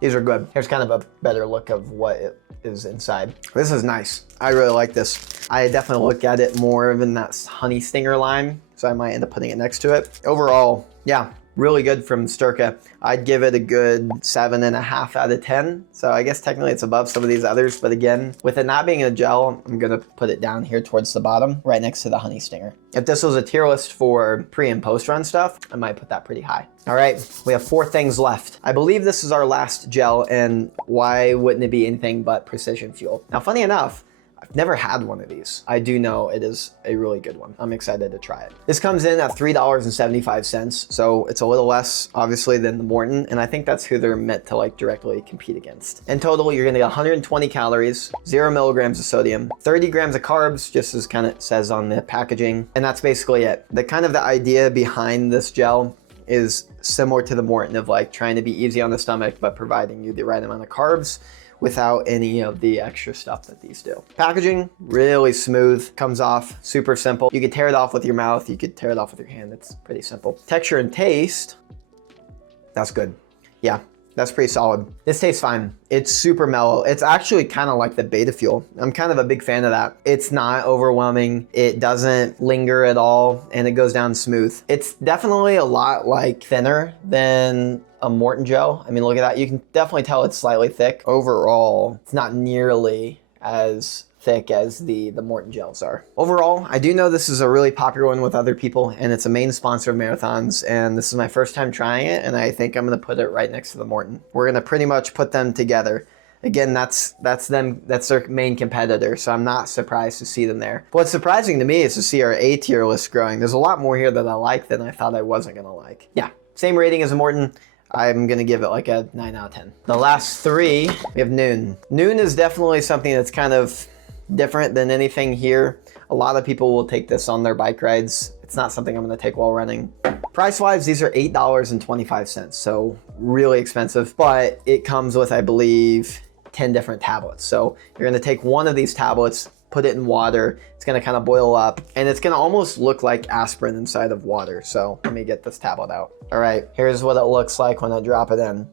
These are good. Here's kind of a better look of what it is inside. This is nice. I really like this. I definitely look at it more than that honey stinger lime, so I might end up putting it next to it. Overall, yeah, really good from Styrkr. I'd give it a good 7.5 out of 10. So I guess technically it's above some of these others, but again, with it not being a gel, I'm gonna put it down here towards the bottom, right next to the honey stinger. If this was a tier list for pre and post run stuff, I might put that pretty high. All right, we have 4 things left. I believe this is our last gel, and why wouldn't it be anything but precision fuel? Now, funny enough, I've never had one of these. I do know it is a really good one. I'm excited to try it. This comes in at $3.75, so it's a little less, obviously, than the Maurten, and I think that's who they're meant to like directly compete against. In total, you're gonna get 120 calories, 0 milligrams of sodium, 30 grams of carbs, just as kind of says on the packaging, and that's basically it. The idea behind this gel is similar to the Maurten of like trying to be easy on the stomach, but providing you the right amount of carbs without any of the extra stuff that these do. Packaging, really smooth, comes off super simple. You could tear it off with your mouth, you could tear it off with your hand, it's pretty simple. Texture and taste, that's good. Yeah, that's pretty solid. This tastes fine. It's super mellow. It's actually kind of like the Beta Fuel. I'm kind of a big fan of that. It's not overwhelming. It doesn't linger at all, and it goes down smooth. It's definitely a lot like thinner than a Maurten gel. I mean, look at that. You can definitely tell it's slightly thick. Overall, it's not nearly as thick as the Maurten gels are. Overall, I do know this is a really popular one with other people, and it's a main sponsor of marathons, and this is my first time trying it, and I think I'm gonna put it right next to the Maurten. We're gonna pretty much put them together. Again, that's their main competitor, so I'm not surprised to see them there. What's surprising to me is to see our A tier list growing. There's a lot more here that I like than I thought I wasn't gonna like. Yeah, same rating as a Maurten. I'm gonna give it like a 9 out of 10. The last 3, we have NUUN. NUUN is definitely something that's kind of different than anything here. A lot of people will take this on their bike rides. It's not something I'm gonna take while running. Price-wise, these are $8.25, so really expensive, but it comes with, I believe, 10 different tablets. So you're gonna take one of these tablets, put it in water, it's gonna kind of boil up, and it's gonna almost look like aspirin inside of water. So let me get this tablet out. All right, here's what it looks like when I drop it in.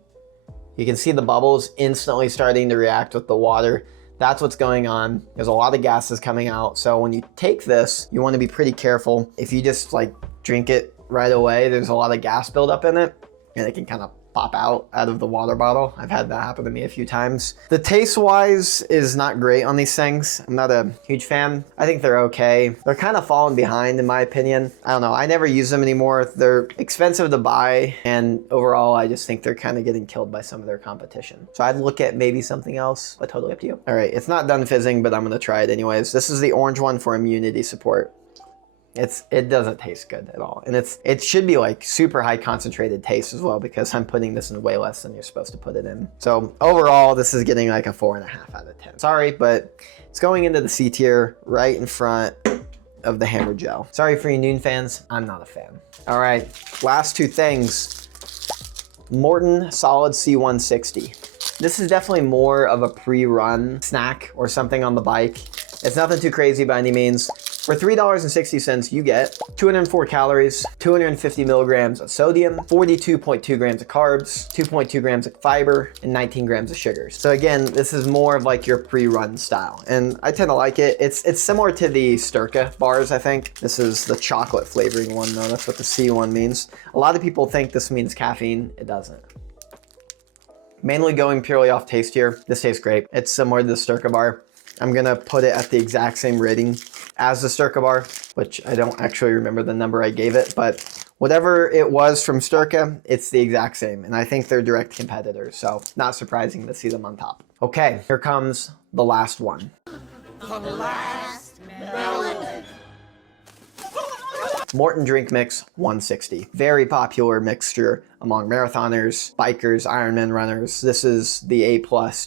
You can see the bubbles instantly starting to react with the water. That's what's going on. There's a lot of gases coming out. So when you take this, you wanna be pretty careful. If you just like drink it right away, there's a lot of gas buildup in it, and it can kind of pop out of the water bottle. I've had that happen to me a few times. The taste wise is not great on these things. I'm not a huge fan. I think they're okay. They're kind of falling behind in my opinion. I don't know, I never use them anymore. They're expensive to buy, and overall I just think they're kind of getting killed by some of their competition. So I'd look at maybe something else, but totally up to you. All right, it's not done fizzing, but I'm gonna try it anyways. This is the orange one for immunity support. It doesn't taste good at all. And it should be like super high concentrated taste as well, because I'm putting this in way less than you're supposed to put it in. So overall, this is getting like a 4.5 out of 10. Sorry, but it's going into the C tier right in front of the Hammer Gel. Sorry for you NUUN fans, I'm not a fan. All right, last two things. Maurten SolidC160. This is definitely more of a pre-run snack or something on the bike. It's nothing too crazy by any means. For $3.60, you get 204 calories, 250 milligrams of sodium, 42.2 grams of carbs, 2.2 grams of fiber, and 19 grams of sugars. So again, this is more of like your pre-run style, and I tend to like it. It's similar to the Styrkr bars, I think. This is the chocolate flavoring one, though. That's what the C one means. A lot of people think this means caffeine. It doesn't. Mainly going purely off taste here. This tastes great. It's similar to the Styrkr bar. I'm gonna put it at the exact same rating as the Styrkr bar, which I don't actually remember the number I gave it, but whatever it was from Styrkr, it's the exact same. And I think they're direct competitors, so not surprising to see them on top. Okay, here comes the last one. The last melon. Maurten Drink Mix 160. Very popular mixture among marathoners, bikers, Ironman runners. This is the A+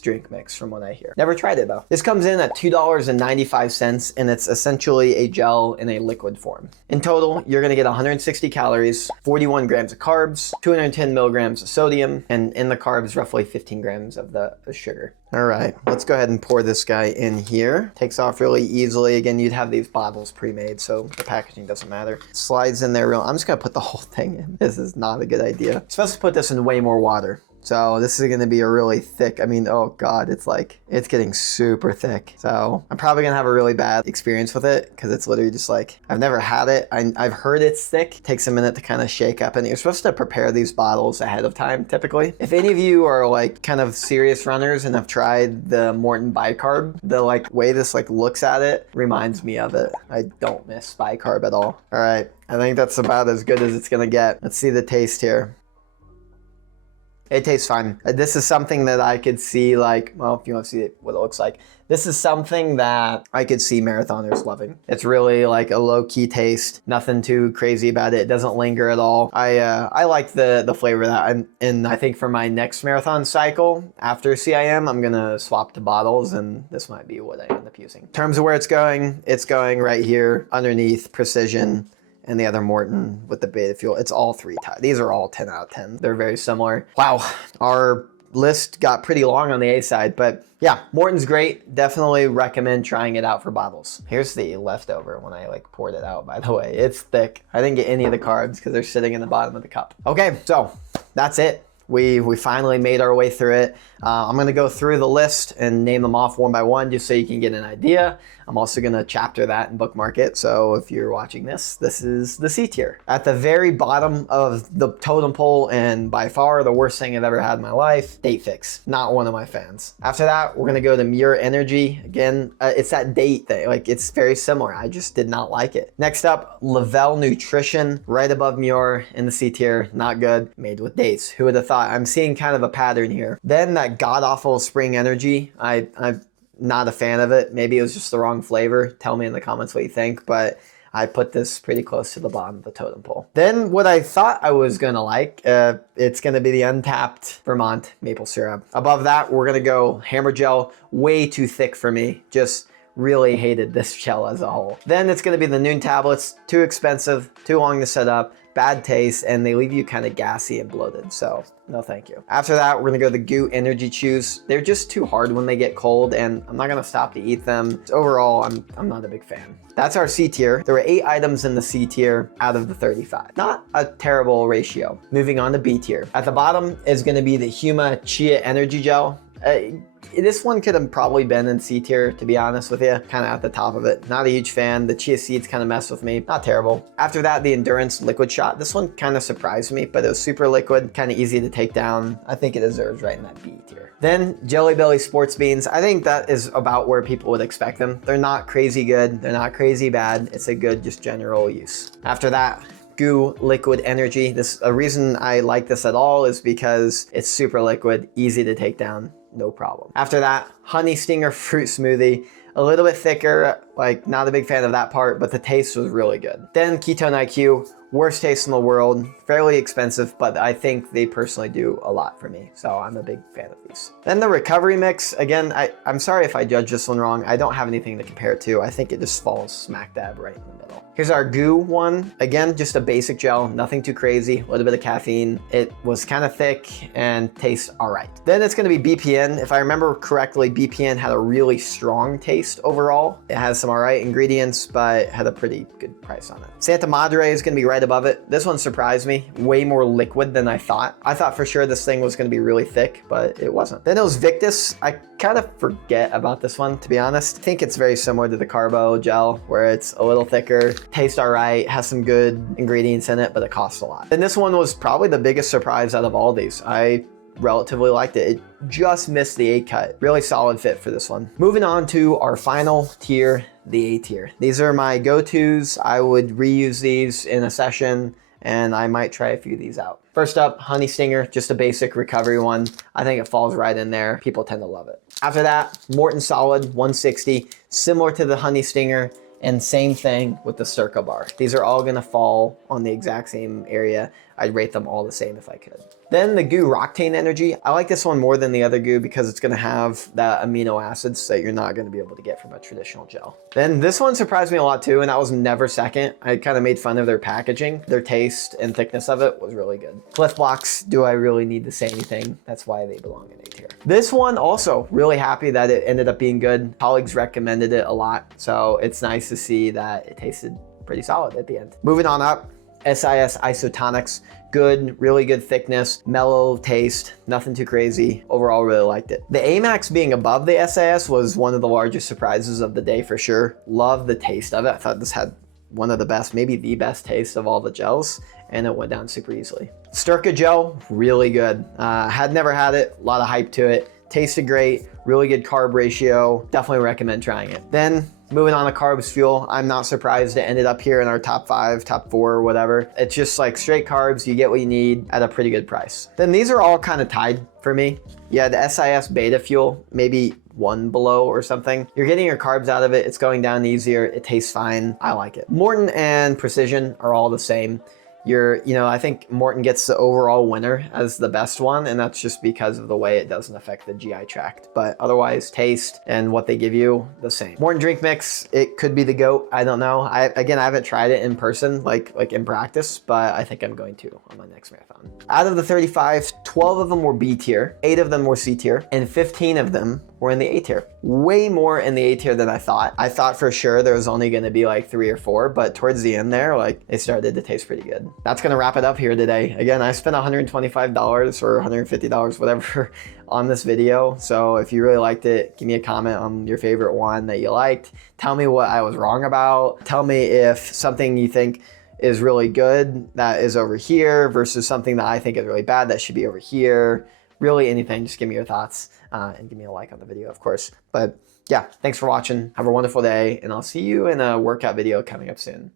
drink mix from what I hear. Never tried it though. This comes in at $2.95 and it's essentially a gel in a liquid form. In total, you're gonna get 160 calories, 41 grams of carbs, 210 milligrams of sodium, and in the carbs, roughly 15 grams of the sugar. All right, let's go ahead and pour this guy in here. Takes off really easily. Again, you'd have these bottles pre-made, so the packaging doesn't matter. Slides in there real. I'm just gonna put the whole thing in. This is not a good idea. You're supposed to put this in way more water. So this is gonna be a really thick, I mean, oh God, it's getting super thick. So I'm probably gonna have a really bad experience with it because it's literally just like, I've never had it. I've heard it's thick. It takes a minute to kind of shake up, and you're supposed to prepare these bottles ahead of time typically. If any of you are like kind of serious runners and have tried the Maurten bicarb, the like way this like looks at it reminds me of it. I don't miss bicarb at all. All right, I think that's about as good as it's gonna get. Let's see the taste here. It tastes fine. This is something that I could see like, well, if you want to see what it looks like, this is something that I could see marathoners loving. It's really like a low-key taste, nothing too crazy about it. It doesn't linger at all. I like the flavor of that. And I think for my next marathon cycle after CIM, I'm gonna swap to bottles, and this might be what I end up using. In terms of where it's going right here underneath Precision and the other Maurten with the Beta Fuel. It's all three. These are all 10 out of 10. They're very similar. Wow, our list got pretty long on the A side, but yeah, Maurten's great. Definitely recommend trying it out for bottles. Here's the leftover when I like poured it out, by the way. It's thick. I didn't get any of the carbs because they're sitting in the bottom of the cup. Okay, so that's it. We finally made our way through it. I'm gonna go through the list and name them off one by one just so you can get an idea. I'm also gonna chapter that and bookmark it. So if you're watching this, this is the C tier. At the very bottom of the totem pole, and by far the worst thing I've ever had in my life, Datefix. Not one of my fans. After that, we're gonna go to Muir Energy. Again, it's that date thing. Like, it's very similar. I just did not like it. Next up, Levelle Nutrition, right above Muir in the C tier. Not good. Made with dates. Who would have thought? I'm seeing kind of a pattern here. Then that god-awful Spring Energy. I'm not a fan of it. Maybe it was just the wrong flavor. Tell me in the comments what you think, but I put this pretty close to the bottom of the totem pole. Then what I thought I was gonna like, it's gonna be the Untapped Vermont maple syrup. Above that, we're gonna go Hammer Gel. Way too thick for me. Just really hated this gel as a whole. Then it's gonna be the NUUN tablets. Too expensive, too long to set up, bad taste, and they leave you kind of gassy and bloated, so no thank you. After that, we're gonna go the Goo Energy Chews. They're just too hard when they get cold, and I'm not gonna stop to eat them. Overall, I'm not a big fan. That's our C tier. There were 8 items in the C tier out of the 35. Not a terrible ratio. Moving on to B tier. At the bottom is gonna be the Huma Chia Energy Gel. This one could have probably been in C tier, to be honest with you. Kind of at the top of it. Not a huge fan. The chia seeds kind of mess with me. Not terrible. After that, the Endurance Liquid Shot. This one kind of surprised me, but it was super liquid, kind of easy to take down. I think it deserves right in that B tier. Then Jelly Belly Sports Beans. I think that is about where people would expect them. They're not crazy good. They're not crazy bad. It's a good, just general use. After that, Goo Liquid Energy. A reason I like this at all is because it's super liquid, easy to take down. No problem. After that, Honey Stinger Fruit Smoothie. A little bit thicker, like not a big fan of that part, but the taste was really good. Then Ketone-IQ, worst taste in the world, fairly expensive, but I think they personally do a lot for me. So I'm a big fan of these. Then the recovery mix, again, I'm sorry if I judge this one wrong. I don't have anything to compare it to. I think it just falls smack dab right in the middle. Here's our goo one. Again, just a basic gel, nothing too crazy, a little bit of caffeine. It was kind of thick and tastes all right. Then it's gonna be BPN. If I remember correctly, BPN had a really strong taste overall. It has some all right ingredients, but had a pretty good price on it. Santa Madre is gonna be right above it. This one surprised me, way more liquid than I thought. I thought for sure this thing was gonna be really thick, but it wasn't. Then it was Victus. I kind of forget about this one, to be honest. I think it's very similar to the Carbo Gel, where it's a little thicker, tastes all right, has some good ingredients in it, but it costs a lot. And this one was probably the biggest surprise out of all these. I relatively liked it. It just missed the 8 cut. Really solid fit for this one. Moving on to our final tier, the A tier. These are my go-tos. I would reuse these in a session, and I might try a few of these out. First up, Honey Stinger, just a basic recovery one. I think it falls right in there. People tend to love it. After that, Maurten SolidC160, similar to the Honey Stinger, and same thing with the Styrkr Bar. These are all gonna fall on the exact same area. I'd rate them all the same if I could. Then the goo Roctane Energy. I like this one more than the other goo because it's gonna have that amino acids that you're not gonna be able to get from a traditional gel. Then this one surprised me a lot too, and that was Neversecond. I kind of made fun of their packaging. Their taste and thickness of it was really good. CLIF Bloks, do I really need to say anything? That's why they belong in A tier. This one also, really happy that it ended up being good. Colleagues recommended it a lot, so it's nice to see that it tasted pretty solid at the end. Moving on up, SiS Isotonics. Good, really good thickness, mellow taste, nothing too crazy. Overall, really liked it. The AMACX being above the SiS was one of the largest surprises of the day for sure. Love the taste of it. I thought this had one of the best, maybe the best taste of all the gels, and it went down super easily. Styrkr Gel, really good. Had never had it, a lot of hype to it. Tasted great, really good carb ratio. Definitely recommend trying it. Then moving on to Carbs Fuel, I'm not surprised it ended up here in our top 5, top 4, or whatever. It's just like straight carbs, you get what you need at a pretty good price. Then these are all kind of tied for me. Yeah, the SiS Beta Fuel, maybe 1 below or something. You're getting your carbs out of it, it's going down easier, it tastes fine, I like it. Maurten and Precision are all the same. I think Maurten gets the overall winner as the best one, and that's just because of the way it doesn't affect the GI tract. But otherwise, taste and what they give you, the same. Maurten Drink Mix, it could be the GOAT, I don't know. I haven't tried it in person, like in practice, but I think I'm going to on my next marathon. Out of the 35, 12 of them were B tier, 8 of them were C tier, and 15 of them were in the A tier. Way more in the A tier than I thought. I thought for sure there was only gonna be like 3 or 4, but towards the end there, like it started to taste pretty good. That's gonna wrap it up here today. Again, I spent $125 or $150, whatever, on this video. So if you really liked it, give me a comment on your favorite one that you liked. Tell me what I was wrong about. Tell me if something you think is really good that is over here versus something that I think is really bad that should be over here. Really anything, just give me your thoughts and give me a like on the video, of course. But yeah, thanks for watching. Have a wonderful day, and I'll see you in a workout video coming up soon.